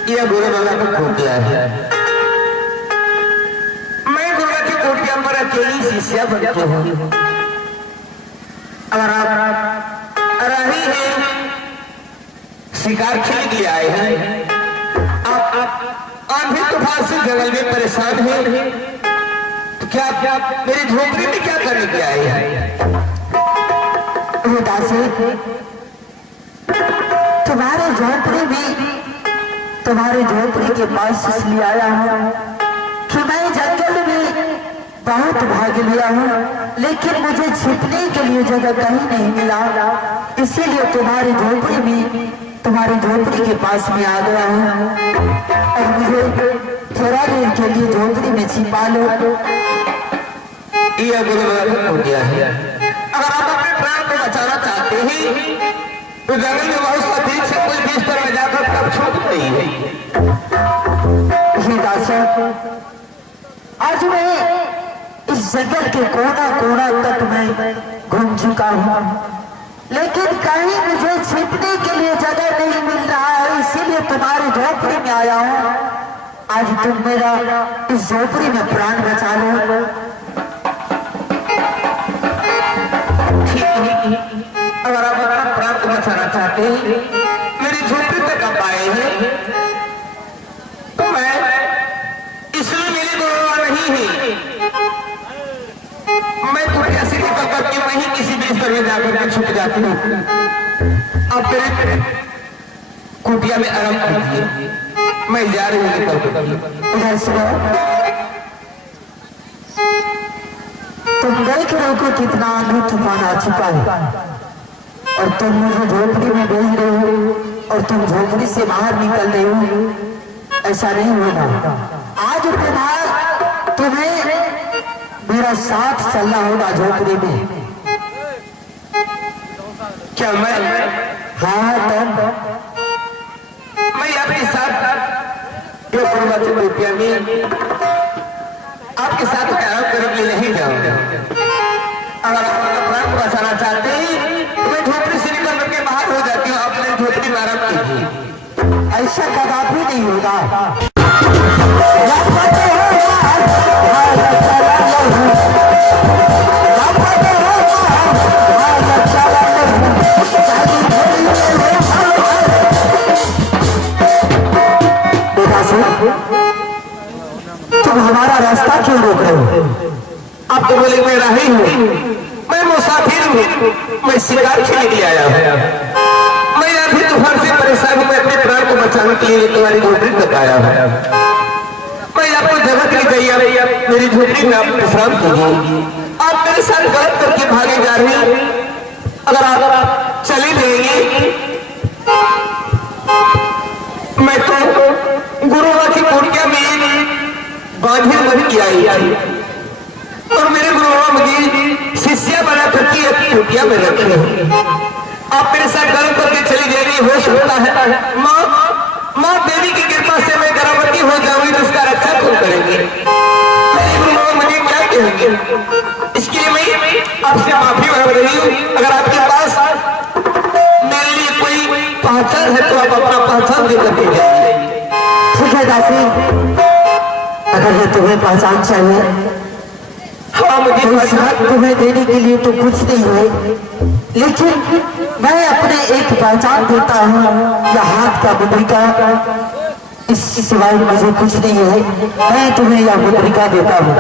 यह गुरु बाबा का कुटिया है। मैं गुरु की कुटिया पर अकेली शिष्या बनती हूँ। अगर आप रही हैं शिकार खेल के आए हैं, आप आंधी तूफान से जंगल में परेशान हैं, तो क्या मेरी झोपड़ी में क्या करने के आए हैं? दासी, तुम्हारे झोपड़ी में, तुम्हारे झोपड़ी के पास इसलिए आया हूँ कि मैं जंगल में बहुत भाग लिया हूँ लेकिन मुझे छिपने के लिए जगह कहीं नहीं मिला, इसीलिए तुम्हारी झोपड़ी में, तुम्हारी झोपड़ी के पास में आ गया हूँ और मुझे थोड़ा देर के लिए झोपड़ी में छिपा लो। यह गुरु बाबा का कुटिया है। अगर आप अपने प्राण को बचाना चाहते हैं तो जंगल में बहुत सा बीच से कोई बीच पर में जाकर तब छूट नहीं है। आज मैं इस जंगल के कोना कोना तक मैं घूम चुका हूँ लेकिन कहीं मुझे छिपने के लिए जगह नहीं मिल रहा है, इसीलिए तुम्हारी झोपड़ी में आया हूँ। आज तुम मेरा इस झोपड़ी में प्राण बचा लो। अगर आप अपना प्राण को बचाना चाहते हैं, मेरी झोपड़ी तक आप आए हैं, तो मैं इसलिए मेरी गुरु नहीं है। मैं कुटिया से निकल करके वहीं किसी बिस्तर में जाकर के छुप जाती हूँ। अब मेरे कुटिया में आराम कीजिए, मैं जा रही हूँ निकल करके। इधर सुनो, तुम देख रहे हो कि कितना आंधी तूफान आ चुका है और तुम मुझे झोपड़ी में भेज रहे हो और तुम झोपड़ी से बाहर निकल रहे हो। ऐसा नहीं होगा। आज तुम्हें मेरा साथ चलना होगा झोपड़ी में। क्या मैं? हाँ तुम। मैं आपके साथ ये कुटिया में आपके साथ आराम करने के लिए नहीं जाऊंगा। अगर आप अपना प्राण बचाना चाहते हैं तो मैं झोपड़ी से निकल करके बाहर हो जाती हूँ, अपने झोपड़ी में आराम कीजिए। ऐसा कदापि नहीं होगा। तुम हमारा रास्ता क्यों रोक रहे हो? आप तो बोले मैं राही हूँ, मैं मुसाफिर हूँ, मैं शिकार खेलने के लिए आया हूँ। मैं अभी तूफान से परेशान हूँ, मैं अपने प्राण को बचाने के लिए तुम्हारी झोपड़ी तक आया है। मैं आपको जगह के लिए चाहिए, मेरी झोपड़ी में आप विश्राम कीजिए। आप मेरे साथ गलत करके भागे जा रहे हैं। अगर आप चली जाएंगे, मैं तो गुरुवा की कुटिया में बांधे बन के आई और मेरे गुरुवा मुझे शिष्या बना करके अपनी कुटिया में रखे। आप मेरे साथ गलत करके चली जाएंगी, हो सकता है माँ देवी की कृपा से मैं गर्भवती हो जाऊंगी तो उसका रक्षा कौन करेंगे? मेरे गुरुवा मुझे क्या कहेंगे? इसके लिए मैं आपसे माफी मांग रही हूँ। अगर आपके पास मेरे लिए कोई पहचान है तो आप अपना पहचान दे करके जाइए। ठीक है दासी, अगर ये तुम्हें पहचान चाहिए, हाँ मुझे पहचान तुम्हें देने के लिए तो कुछ नहीं है, लेकिन मैं अपने एक पहचान देता हूँ। यह हाथ का मुद्रिका, इस सिवाय मुझे कुछ नहीं है। मैं तुम्हें यह मुद्रिका देता हूँ।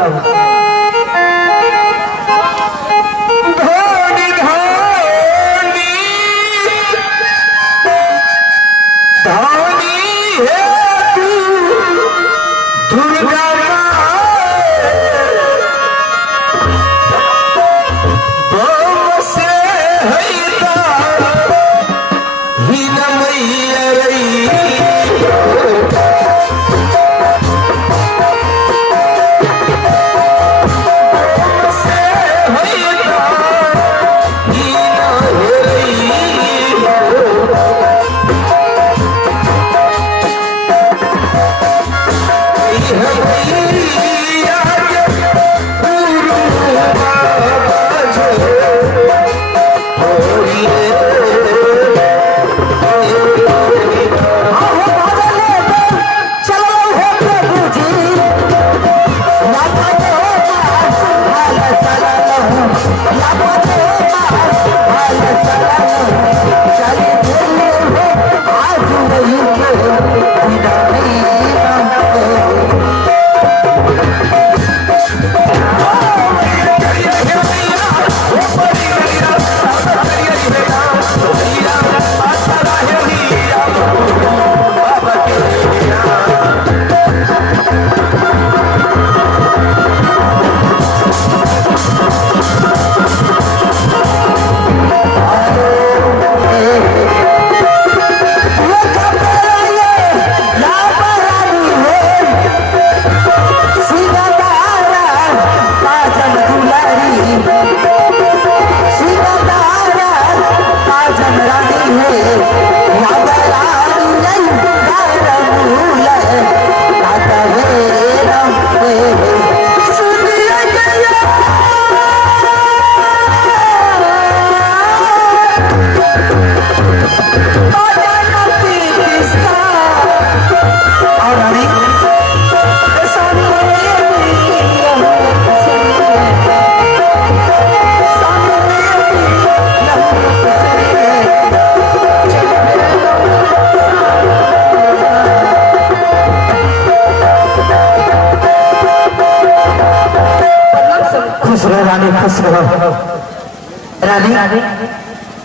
रानी,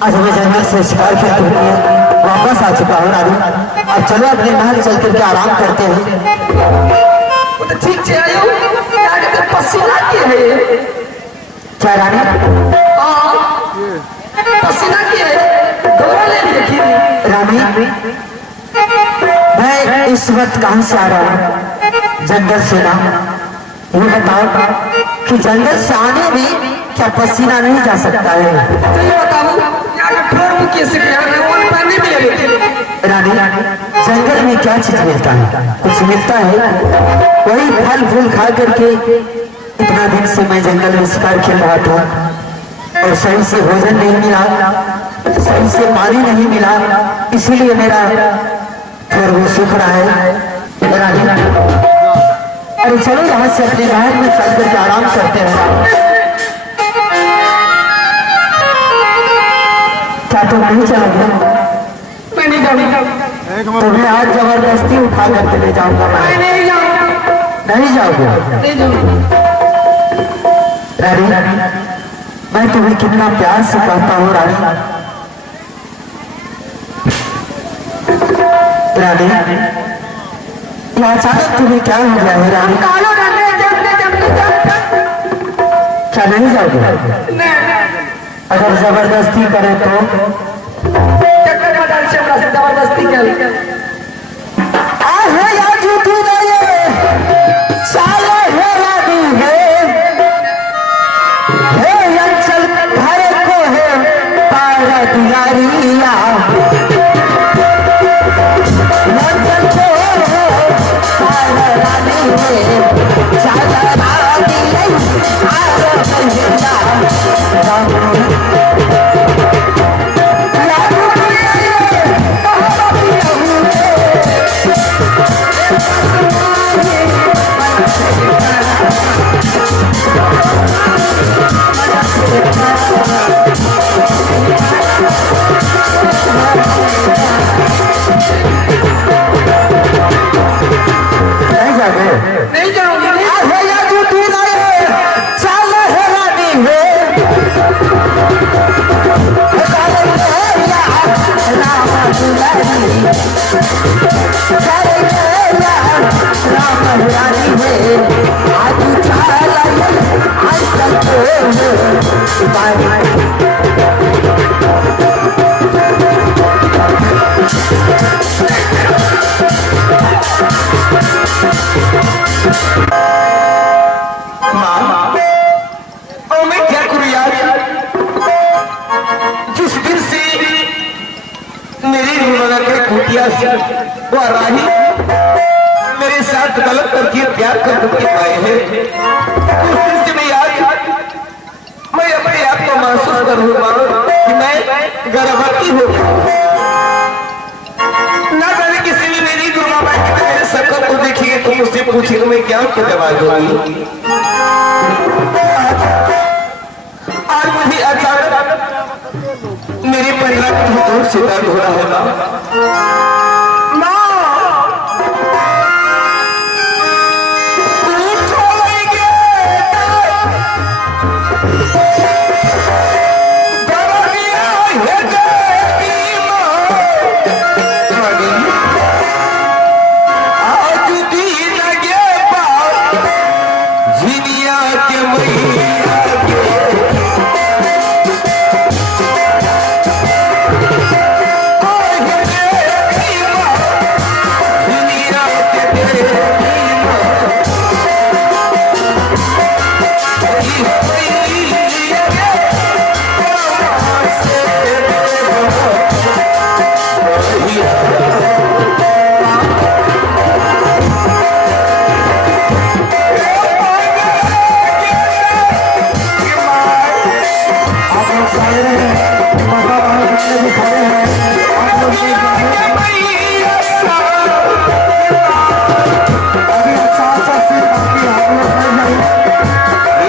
आज मैं जंगल से शिकार करते हुए वापस आ चुका हूँ रानी। अब चलो अपने महल चल करके आराम करते हैं। वो तो ठीक से आयो, आगे तो पसीना के है। क्या रानी? हाँ, पसीना के है, दौरा ले देखी रानी, मैं इस वक्त कहाँ से आ रहा हूँ? जंगल से ना। ये बताओ कि जंगल से आने में क्या पसीना नहीं जा सकता है? तो ये बताओ, यहाँ का ठोर मुखिया से क्या है? वो पानी भी ले रानी, जंगल में क्या चीज मिलता है? कुछ मिलता है? वही फल फूल खा करके इतना दिन से मैं जंगल में शिकार खेल रहा था और सही से भोजन नहीं मिला, सही से पानी नहीं मिला, इसीलिए मेरा ठोर भी सूख रहा है। रानी, अरे चलो यहाँ से अपने महल में चल करके आराम करते हैं। क्या तुम नहीं चलोगे? मैं नहीं जाऊंगा। तुम्हें आज जबरदस्ती उठा करके ले जाऊंगा। मैं नहीं जाऊंगा। नहीं जाओगे? नहीं जाऊंगा। रानी, मैं तुम्हें कितना प्यार से कहता हूँ रानी। रानी, ये अचानक तुम्हें क्या हो गया है रानी? क्या नहीं जाओगे? अगर जबरदस्ती करे तो? जबरदस्ती कर आहे या झूठी नहीं साला है रानी है अंचल घर को है पारा दुलारिया अंचल को है पारा रानी है साला रानी आरो बहिना नहीं जाऊंगी वो राही मेरे साथ गलत करके प्यार करके आए हैं। उस दिन से मैं अपने आप को महसूस करूंगा कि मैं गर्भवती हूँ। ना जाने किसी ने मेरी गुरु मेरे शक्ल को देखिए तो मुझसे पूछे तो मैं क्या जवाब दूंगी। आज मुझे अचानक मेरे परिवार की दूर से दर्द हो रहा है।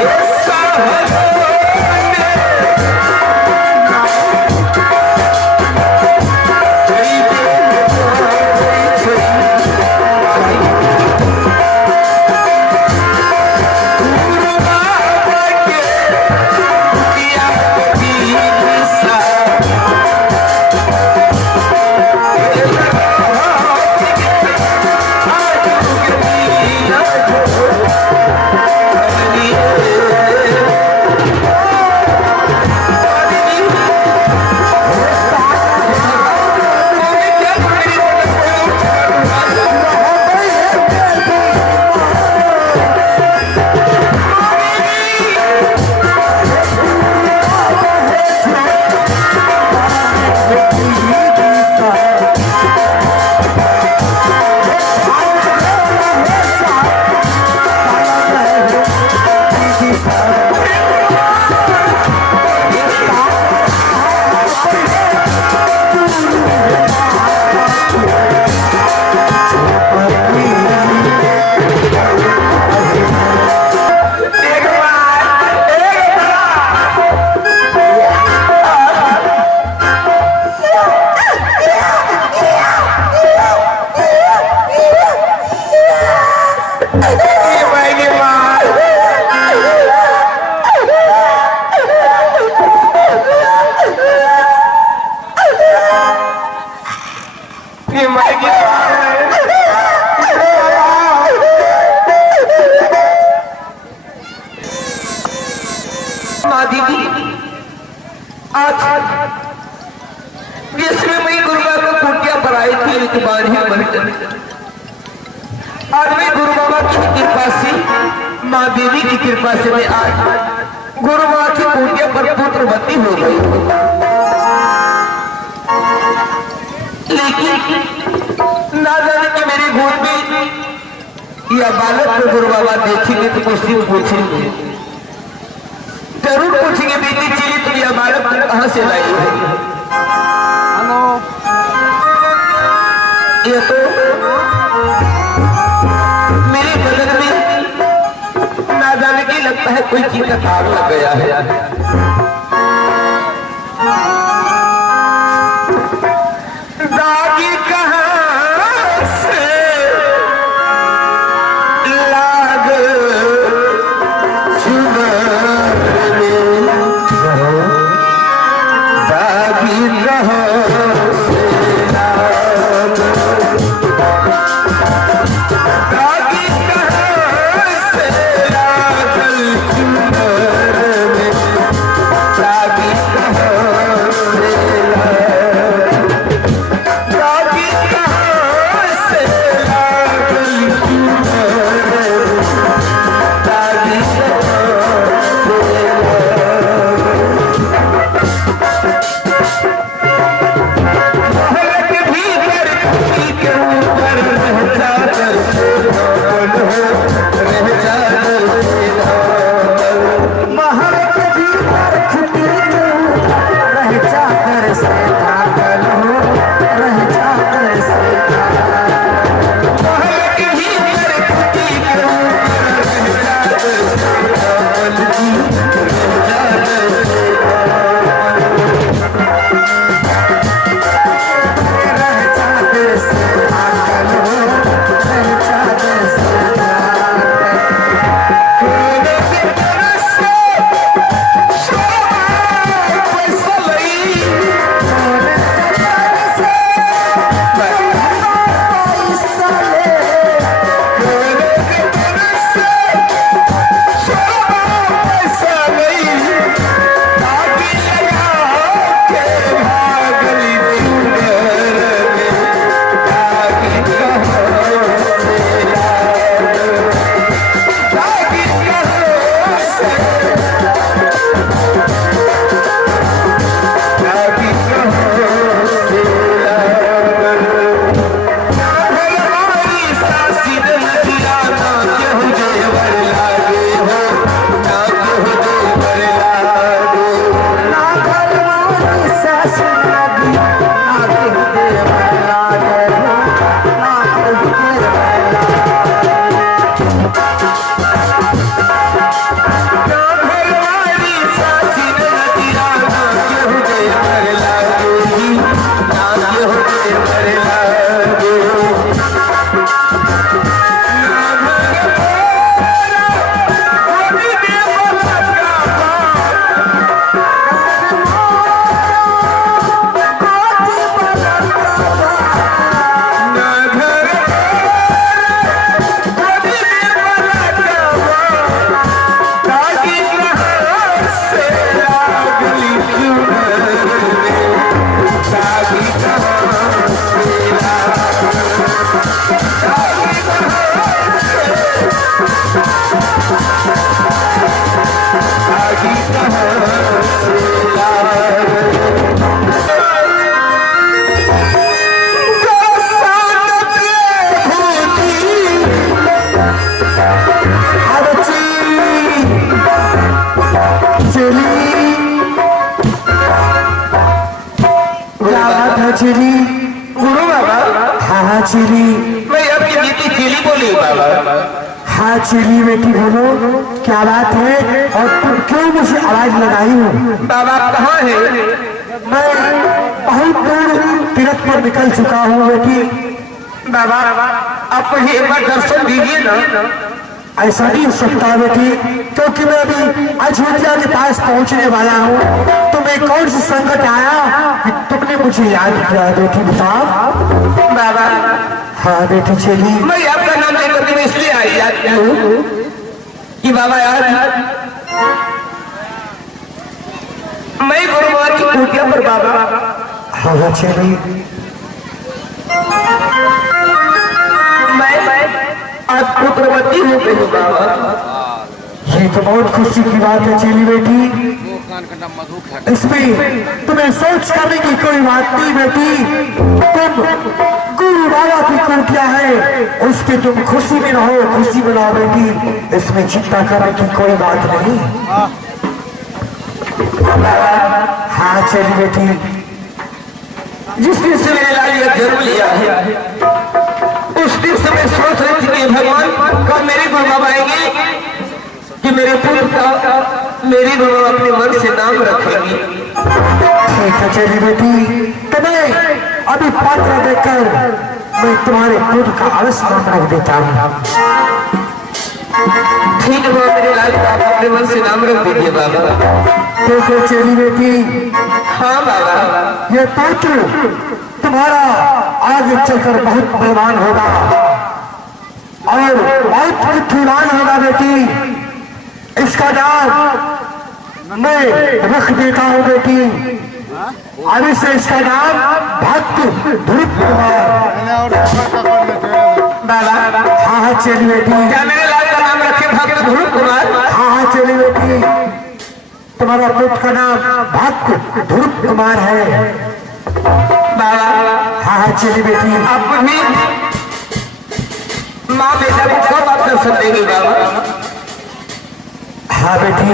अच्छा माँ दीदी, आज जिसमें मैं गुरु बाबा कुटिया पर आई थी एक बार ही बनकर, आज मैं गुरु बाबा की कृपा से, माँ देवी की कृपा से मैं आज गुरु माँ की कुटिया पर पुत्रवती हो गई। लेकिन ना जाने कि मेरी गोद में यह बालक को गुरु बाबा देखेंगे तो मुझसे पूछेंगे, जरूर पूछेंगे, बेटी चली तुम यह बालक कहाँ से लाई हो? हेलो, ये तो मेरे बदन में ना जाने की लगता है कोई चीज का दाग लग गया है। दागी कहाँ से लाग चुनर में, दागी कहाँ से लाग, दागी कहाँ से लागल चुनर में, दागी कहाँ से लाग, दागी कहाँ से लागल चुनर में, दागी कहाँ से महल के भीतर खुशी के ऊपर रह जाकर से डोल हो, रह जाकर से डोल। महल के भीतर खुशी के ऊपर रह जाकर से पागल हो, रह जाकर से पागल। महल के भीतर खुशी के ऊपर रह जाकर से डोल जी, रह जाकर से रह जाकर से पागल हो, रह जाकर से पागल। कोने के तरस से शोभा बसलई, कोने के तरस से शोभा बसले, कोने के तरस से शोभा बसलई, दागी लगा के भागली चुनर में, दागी कहाँ से लाग, दागी कहाँ से, दागी कहाँ से लाग। ना भलवारी सासी नदिया, ना केहू देवर लागे हो, ना केहू देवर लागे, ना भलवारी सासी नदिया, ना केहू देवर लागे हो, ना केहू देवर लागे। ना भलवारी सासी नदिया, ना केहू देवर लागे, ना केहू देवर लागे। चिली गुरु बाबा, हाँ चिली, मैं आपकी बेटी चली बोली बाबा। हाँ चिली बेटी बोलो क्या बात है, और तुम क्यों मुझे आवाज लगाई हो? बाबा कहाँ है? मैं बहुत दूर तीर्थ पर निकल चुका हूँ बेटी। बाबा आप मुझे एक बार दर्शन दीजिए ना। ऐसा नहीं हो सकता बेटी, क्योंकि मैं अभी अयोध्या के पास पहुंचने वाला हूँ। तुम्हें कौन सी संकट आया कि तुमने मुझे याद किया बेटी, बताओ। बाबा हाँ बेटी चली, मैं आपका नाम लेकर के मैं इसलिए याद किया हूँ कि बाबा यार पर बाबा। हाँ चली मैं आज पुत्रवती हो गई हूँ बाबा। ये तो बहुत खुशी की बात है चली बेटी। इसमें तुम्हें सोच करने की कोई बात नहीं बेटी। तुम गुरु बाबा की कुटिया है, उसकी तुम खुशी में रहो, खुशी मनाओ बेटी। इसमें चिंता करने की कोई बात नहीं। हाँ चली बेटी। जिस दिन से मेरे लाल का जन्म लिया है उस दिन से मैं सोच रही थी कि भगवान कब मेरे गुरु बाबा आएंगे कि मेरे पुत्र का मेरी गुरु अपने मन से नाम रखेंगे। ठीक है चली बेटी, तुम्हें अभी पात्र देकर मैं तुम्हारे पुत्र का अवश्य नाम रख देता हूँ। ठीक है मेरे लाल बाबा अपने मन से नाम रख दीजिए बाबा। तो फिर चली बेटी। हाँ बाबा। ये पुत्र तुम्हारा आगे चलकर बहुत बलवान होगा और बहुत बुद्धिमान होगा बेटी। इसका नाम मैं रख देता हूँ बेटी। अभी से इसका नाम भक्त ध्रुव कुमार। बाबा हाँ हाँ चली बेटी। क्या मेरे लाल का नाम रखे भक्त ध्रुव कुमार? हाँ हाँ चली बेटी, तुम्हारा पुत्र का नाम भक्त ध्रुव कुमार है। बाबा हाँ हाँ चली बेटी। आप भी माँ बेटा को कब आप दर्शन देंगे बाबा? हाँ बेटी।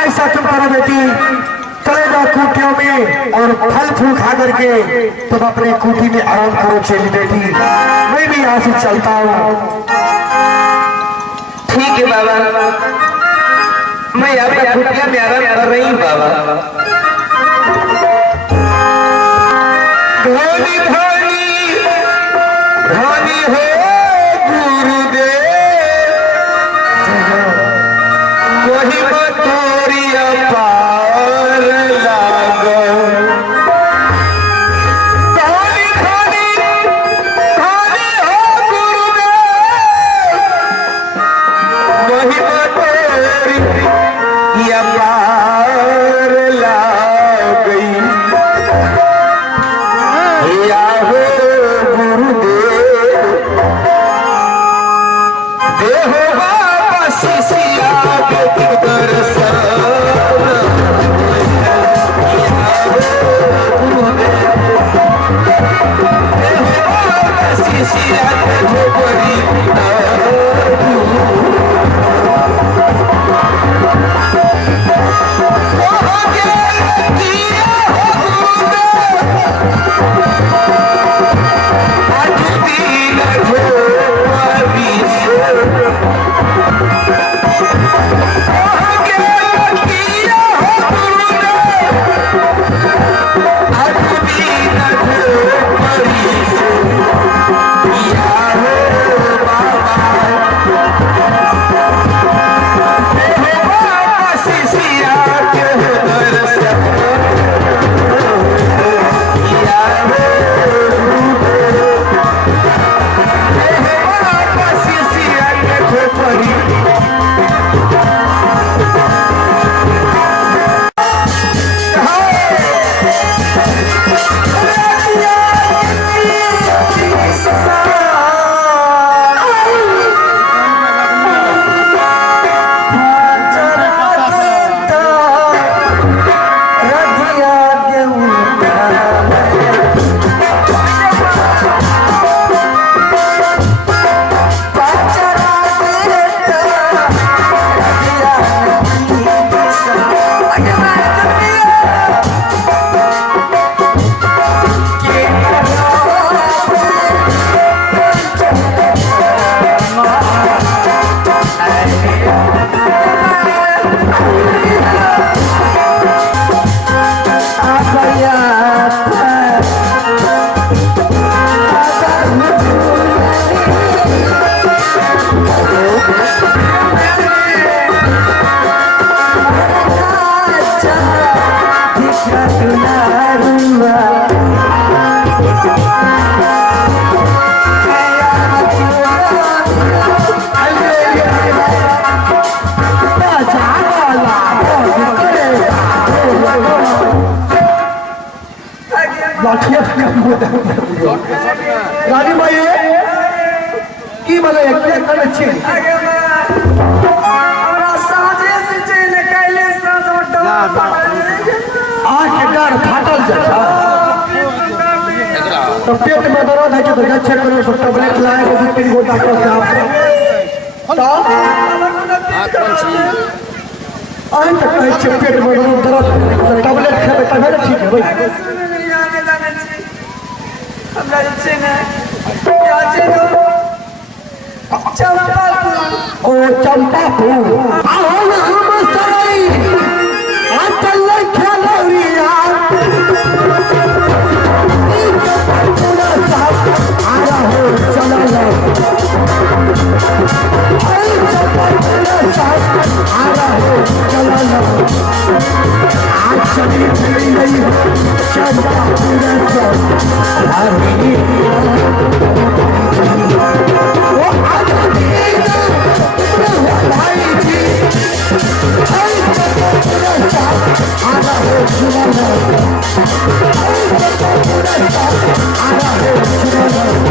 ऐसा तुम करो बेटी, चले जाओ कुटियों में और फल फूल खा करके तुम अपनी कुटी में आराम करो चली बेटी। मैं भी यहाँ से चलता हूँ। ठीक है बाबा, मैं आपका कुटिया में आराम कर रही हूँ बाबा। धोनी धोनी धोनी हो गुरुदेव, वही बतोरिया पार लागो। धोनी धोनी धोनी हो गुरुदेव, वही बतोरिया पार लाग गई। या हो गुरुदेव, देहो बाबा शिशिया बेटी दर्शन। या हो गुरुदेव, देहो बाबा शिशिया बेटी बड़ी Yeah. रानी भाई की बोले क्या करे छी हमरा साजे से चैन कैले साज आँख के डर फाटल जाता तो पेट में दर्द है तो चेक करो तो टैबलेट लाए तो 2-3 गो डॉक्टर साहब आई तक कहे छे पेट में दर्द टैबलेट खेबे तबे ठीक है भाई हमरा चैन क्या चैन ओ चंपापुर आओ हम सराई अटल खेलौरिया आरा हो चला लो आरा हो चला लो आज चली चली गई हो चंपापुर ओ आज भाई जी आरा हो चला लो आरा हो चला लो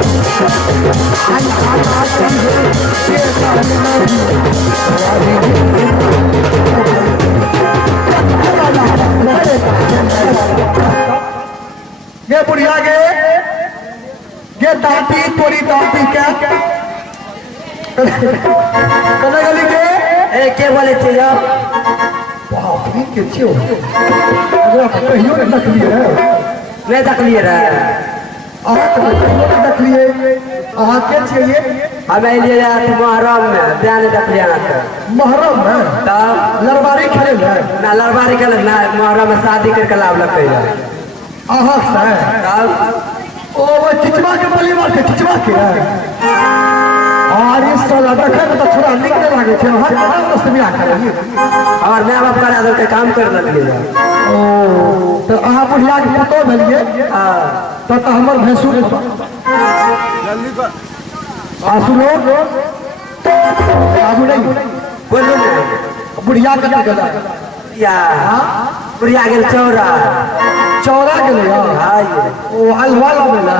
ये बुढ़िया ये दांती तोरी दांती क्या कना गली के ए के बोले छे यो बाप रे के छियो अगर कहियो ने देख लिए मैं देख लिए रे आहा तो कहियो ने देख लिए आहा के छिए ये हमें लिए यार मुहर्रम में ध्यान देख लिया ना मुहर्रम में तब लरबारी खेले है ना लड़बारी के ना मुहर्रम में शादी करके लाभ लगे आहा से तब ओ वो चिचवा के बोली मार के चिचवा के और इस साल देखा तो थोड़ा निकले लगे थे हर मस्त में आकर और मैं बाप करा दो के काम कर लगे ओ तो आहा बुढ़िया के पतो भलिए हां तो हमर भैंसू के जल्दी कर आसु लोग आगू नहीं बोलो ना बुढ़िया के गला या बुढ़िया गेल चौरा चौरा गेले हां ओ हलवा लगेला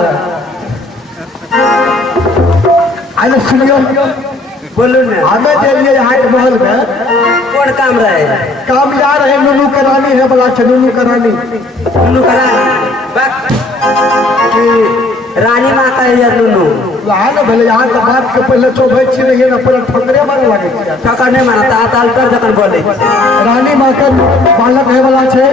आइले सुनियो बोलो ना हमें दे लिए हाट महल में कौन काम रहे काम यार है नुनू करानी है बला नुनू करानी नुनू करानी बक कि रानी मां का है नुनू वहां ना भले यहाँ का बात के पहले तो भाई छी नहीं ना पर ठकरे मारे लगे ठकर नहीं माना ताल कर जखन बोले रानी मां के बालक है वाला छे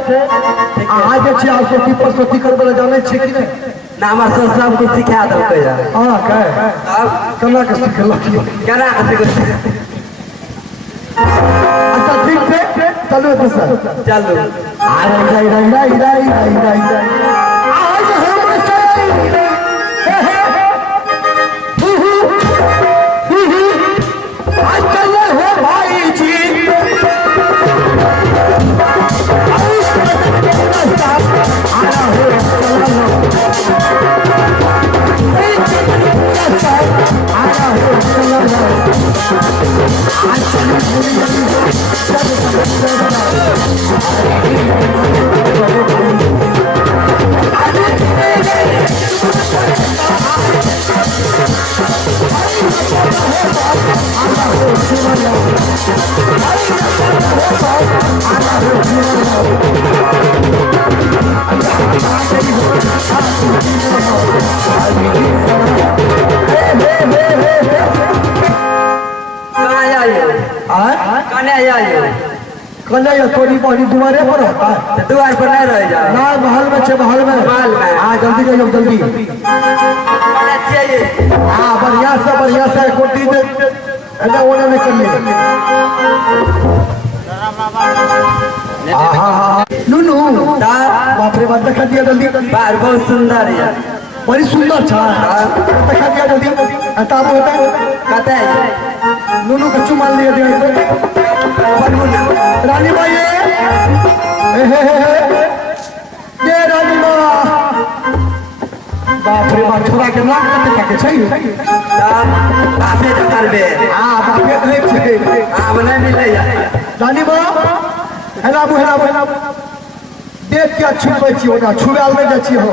आज छी आ सोती पर सोती कर वाला जाने छे कि नहीं ना हमर सब कुछ सिखा दो के हां का अब कला के सिखला केना के सिख अच्छा ठीक से चलो तो सर चलो अरे राई राई राई राई राई राई आज हम आज चल हो भाई जी आना हो आना हो कन्हैया तोरी बहनी दुआरे पर होता है द्वार पर नहीं रह जाए ना महल में छे महल में हाँ जल्दी जाइए जल्दी हाँ बढ़िया से कोटी दे ऐसा ओने में कर लिए नुनू बाप रे बाप देखा दिया जल्दी बार बहुत सुंदर है बड़ी सुंदर छा देखा दिया जल्दी ऐसा होता है कहते हैं नुनू का चुमा लिया दिया रानी भाई ये रानी माँ बाप रे बाप छोरा के नाक कते के छै काफी करबे हां बापे देख छै हां बने मिले रानी माँ हेला बु देख के छुपै छी ओना छुबाल में जाइ छी हो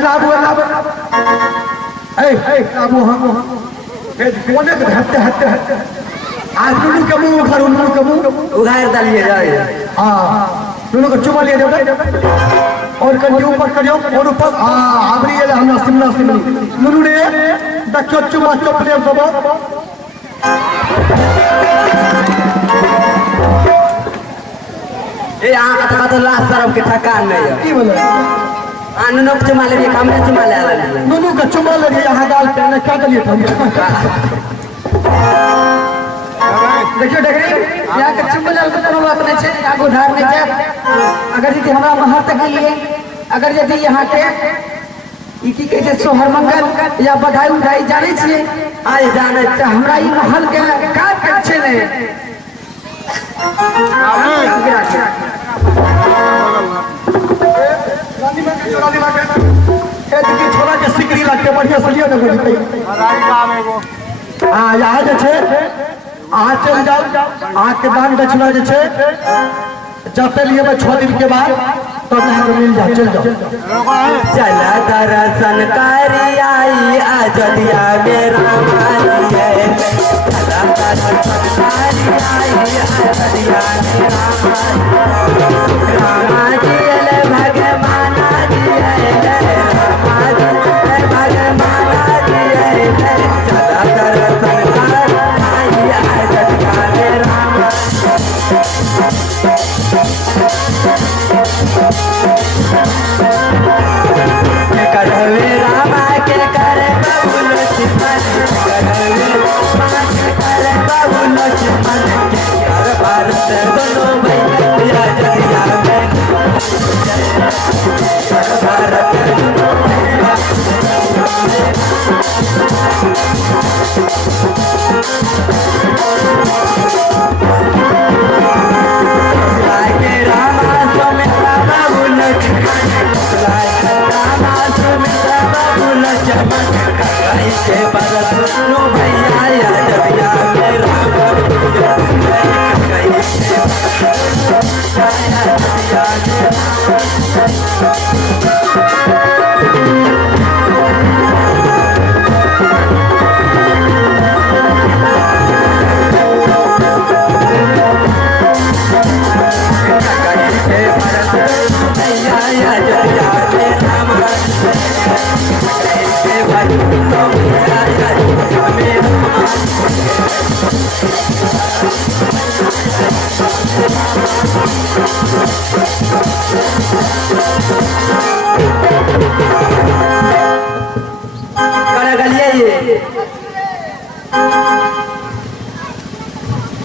लाबू लाबू हाँ कोने के हत्ते हत्ते हत्ते आज लुलू के मुंह उखाड़ लुलू के मुंह उघार डालिए जाए। हाँ लुलू को चुमा लिए जाए और कहीं ऊपर करियो और ऊपर हाँ आबरी ये हमरा शिमला शिमली लुलू ने देखो चुमा चुपले सब ए यहाँ का तो लास्ट तरफ के थकान नहीं है। की बोले आनंद चुमा ले हमने चुमा ले लुलू का चुमा ले यहाँ गाल पे ने क्या दिए था देखियो देखिए यहाँ के चुमा ले हम अपने छे यहाँ को उधार नहीं जाए अगर यदि हमरा महर तक लिए अगर यदि यहाँ के की कहते सोहर मंगल या बधाई उठाई जाने छे आए जाने हमरा ई महल के का छे ने छोरा के सिकरी लगते बढ़िया सलियो न हाँ यहाँ जे छे अहाँ चल जाओ अहाँ के दान दक्षिणा जे छे जते लिए 6 दिन के बाद तो यहाँ पे मिल जाए चल जाओ चला दर्शन करी आई अयोध्या मेरा मालिए चला दर्शन करी आई अयोध्या मेरा मालिए रामा जी ले भगवाना जी ले रामा जी ले भगवाना जी ले चला दर्शन करी आई अयोध्या मेरा करवे रामा के करे बबुल चिमन करवे रामा के करे बबुल चिमन कर भारत दोनों भैया जदिया में कर भारत दोनों भैया लागे रामा सुमित्रा बबुल चिमन रामा सुमित्रा बबुल चिमन कई के बरस नो भैया जदिया में राम कई के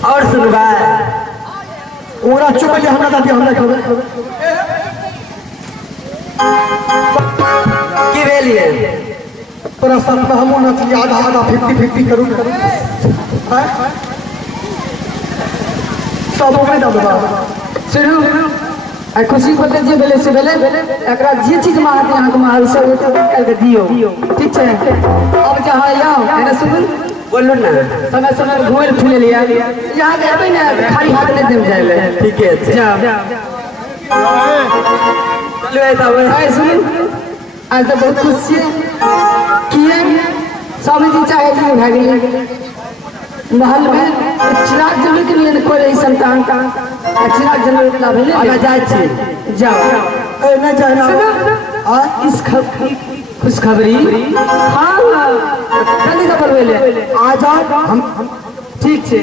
और सुनबा ओरा चुपले हमरा दादी हमरा खबर की भेलिए तोरा साथ में हम ना चली आधा आधा 50-50 करूं सब ओकरे दब सुनू आ खुशी बते जे भेले से भेले एकरा जे चीज मारते अहाँ के मार से ओते करके दियो ठीक छै अब जहाँ आओ एने सुन बोलू ना समय समय घुमल फिरे लिया यहाँ के अबे ना खाली हाथ नहीं देम जाए ठीक है जा चलो ऐसा आए सुन आज तो बहुत खुश छी किए स्वामी जी चाहे जी भाग गेल महल में चिराग जलवे के लिए कोई रही संतान का चिराग जलवे के भेले अब जाए छी जाओ ए न जाना आ इस खुशखबरी हाँ जल्दी खबर भेले आ जाओ हम ठीक छै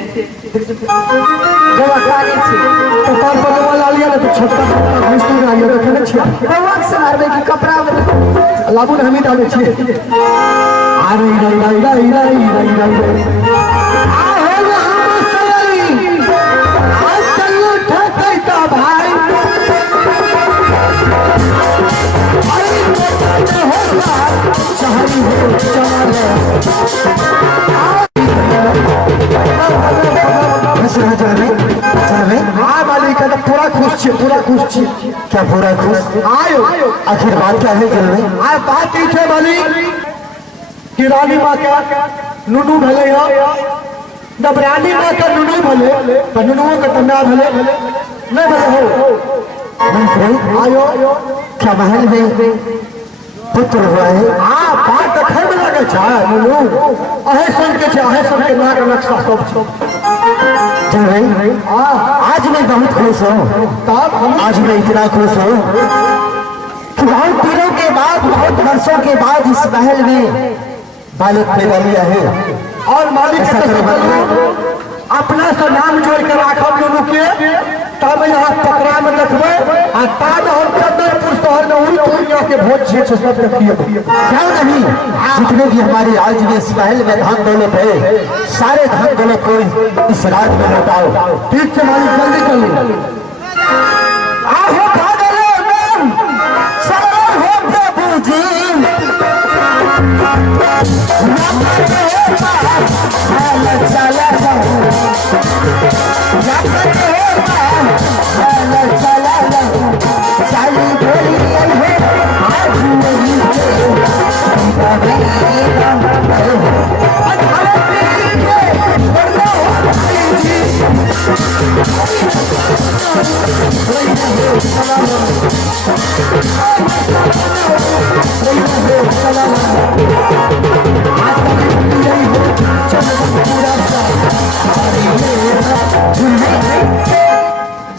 गवाकारी छै तो पार पर वाला लिया ना तो छोटा भैंसू ना लिया तो खेले छिया गवाक से मारबे की कपड़ा में लाबू ने हम ही डाले छिए आ रही रही रही रही रही रही रही आ हो हम सलाई आ चलो ठकै ता भाई आई हो शहरी हो चला हाँ मालिक है तो पूरा खुश छी क्या पूरा खुश आयो आखिर बात क्या है जल में आय बात ई छै मालिक कि रानी माँ के नुनू भले हो जब रानी माँ का नुनू भले तो नुनुओं का तन्ना भले नहीं भले हो आयो क्या महल में पुत्र हुआ है। हाँ बात देखे में लगे छै नुनू अहे सुन के छै अहे सुन के नाक नक्शा सब छै जी भाई आज मैं बहुत खुश हूँ। तब हम आज मैं इतना खुश हूँ कि बहुत दिनों के बाद बहुत वर्षों के बाद इस महल में बालक पैदा लिया है। और मालिक ऐसा के करो तो अपना से नाम जोड़ के राखब नुनू के तब यहाँ पकड़ा में देखबै आ ताज हम चंदनपुर शहर में उड़ी दुनिया के भोज छै सब देखिए क्यों नहीं, जितने भी हमारे आज में इस महल में धन दौलत है सारे धन दौलत को इस राज में लौटाओ। ठीक है मालिक जल्दी चलिए आहो भागलो मन सरो हो प्रभु जी चला चाली बोली है आज नहीं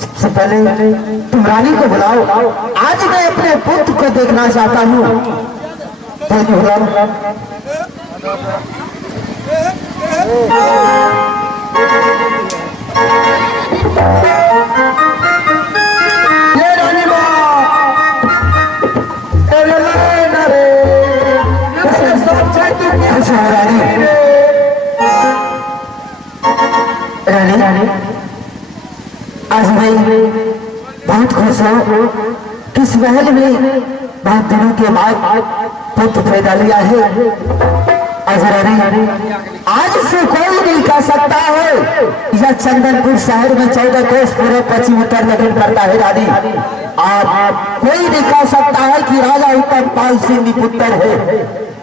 सबसे पहले तुम रानी को बुलाओ। आज मैं अपने पुत्र को देखना चाहता हूँ। बुलाओ। ये रानी माँ अरे लाइन रे ये सब छै तू खुश हो रानी। रानी आज मैं बहुत खुश हूँ कि इस महल में बहुत दिनों के बाद पुत्र पैदा लिया है। आज रानी आज से कोई नहीं कह सकता है यह चंदनपुर शहर में 14 कोस पूरे पश्चिम उत्तर दक्षिण पड़ता है। रानी आप कोई नहीं कह सकता है कि राजा उत्तम पाल सिंह पुत्र है।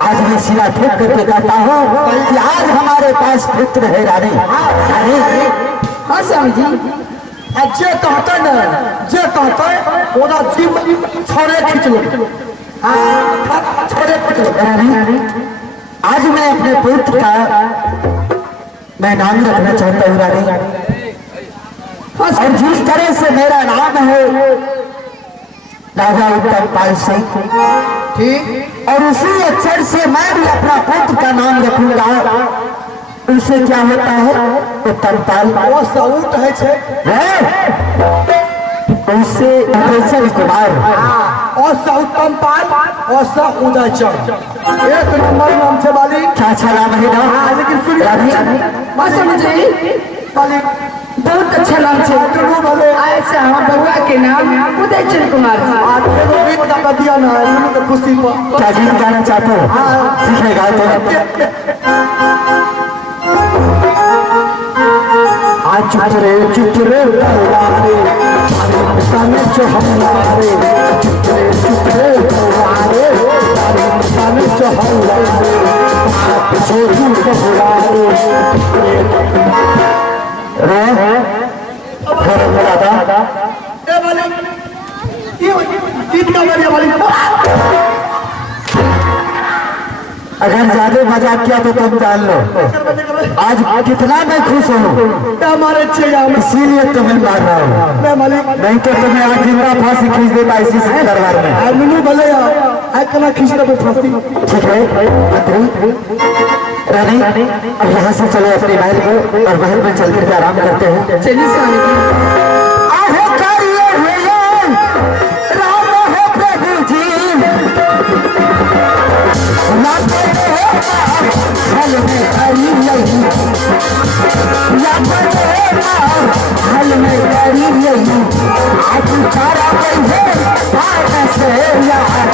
आज मैं सिला ठोक करके कहता हूँ कि आज हमारे पास पुत्र है। रानी हाँ स्वामी जी जे कहते न जे कहते ओना जीव छोड़े खींच लो छोड़े खींच लो। रानी आज मैं अपने पुत्र का मैं नाम रखना चाहता हूँ। रानी और जिस तरह से मेरा नाम है राजा उत्तम पाल सिंह ठीक और उसी अक्षर से मैं भी अपना पुत्र का नाम रखूंगा। उससे क्या होता है उत्तम पाल वो सऊट है छे उससे उदयचंद कुमार और सा उत्तम पाल और सा उदयचंद एक नंबर नाम छे मालिक। क्या अच्छा नाम है ना। हाँ लेकिन सुनिए हाँ स्वामी जी मालिक बहुत अच्छा नाम है। दुनू भले ऐसा हम बउआ के नाम उदयचंद कुमार जी। आज एगो गीत गा दिया ना दुनू के खुशी पर क्या गीत गाना चाहते हो। ठीक है गाओ तो। आज चुप रे भगवाने सामने जो हमारे चुप रे भगवाने सामने जो हमारे आप छोड़ू भगवाने रे घर मेरा दादा ए मालिक ये गीत गा दिया मालिक। अगर ज्यादा मजाक किया तो तुम जान लो आज कितना मैं खुश हूँ हमारे चाहिए इसीलिए तुम्हें मार रहा हूँ। मैं मालिक नहीं तो तुम्हें आज जिंदा फांसी खींच देता इसी से दरबार में। आ नुनू भले आ कना खींच दे फांसी। ठीक है मंत्री रानी अब यहाँ से चलो अपने महल को और महल में चल करके आराम करते हैं। चलिए स्वामी जी। आहे करिए भैया राम हो प्रभु जी हल में करी नहीं हल में करी नहीं आज सारा है से यार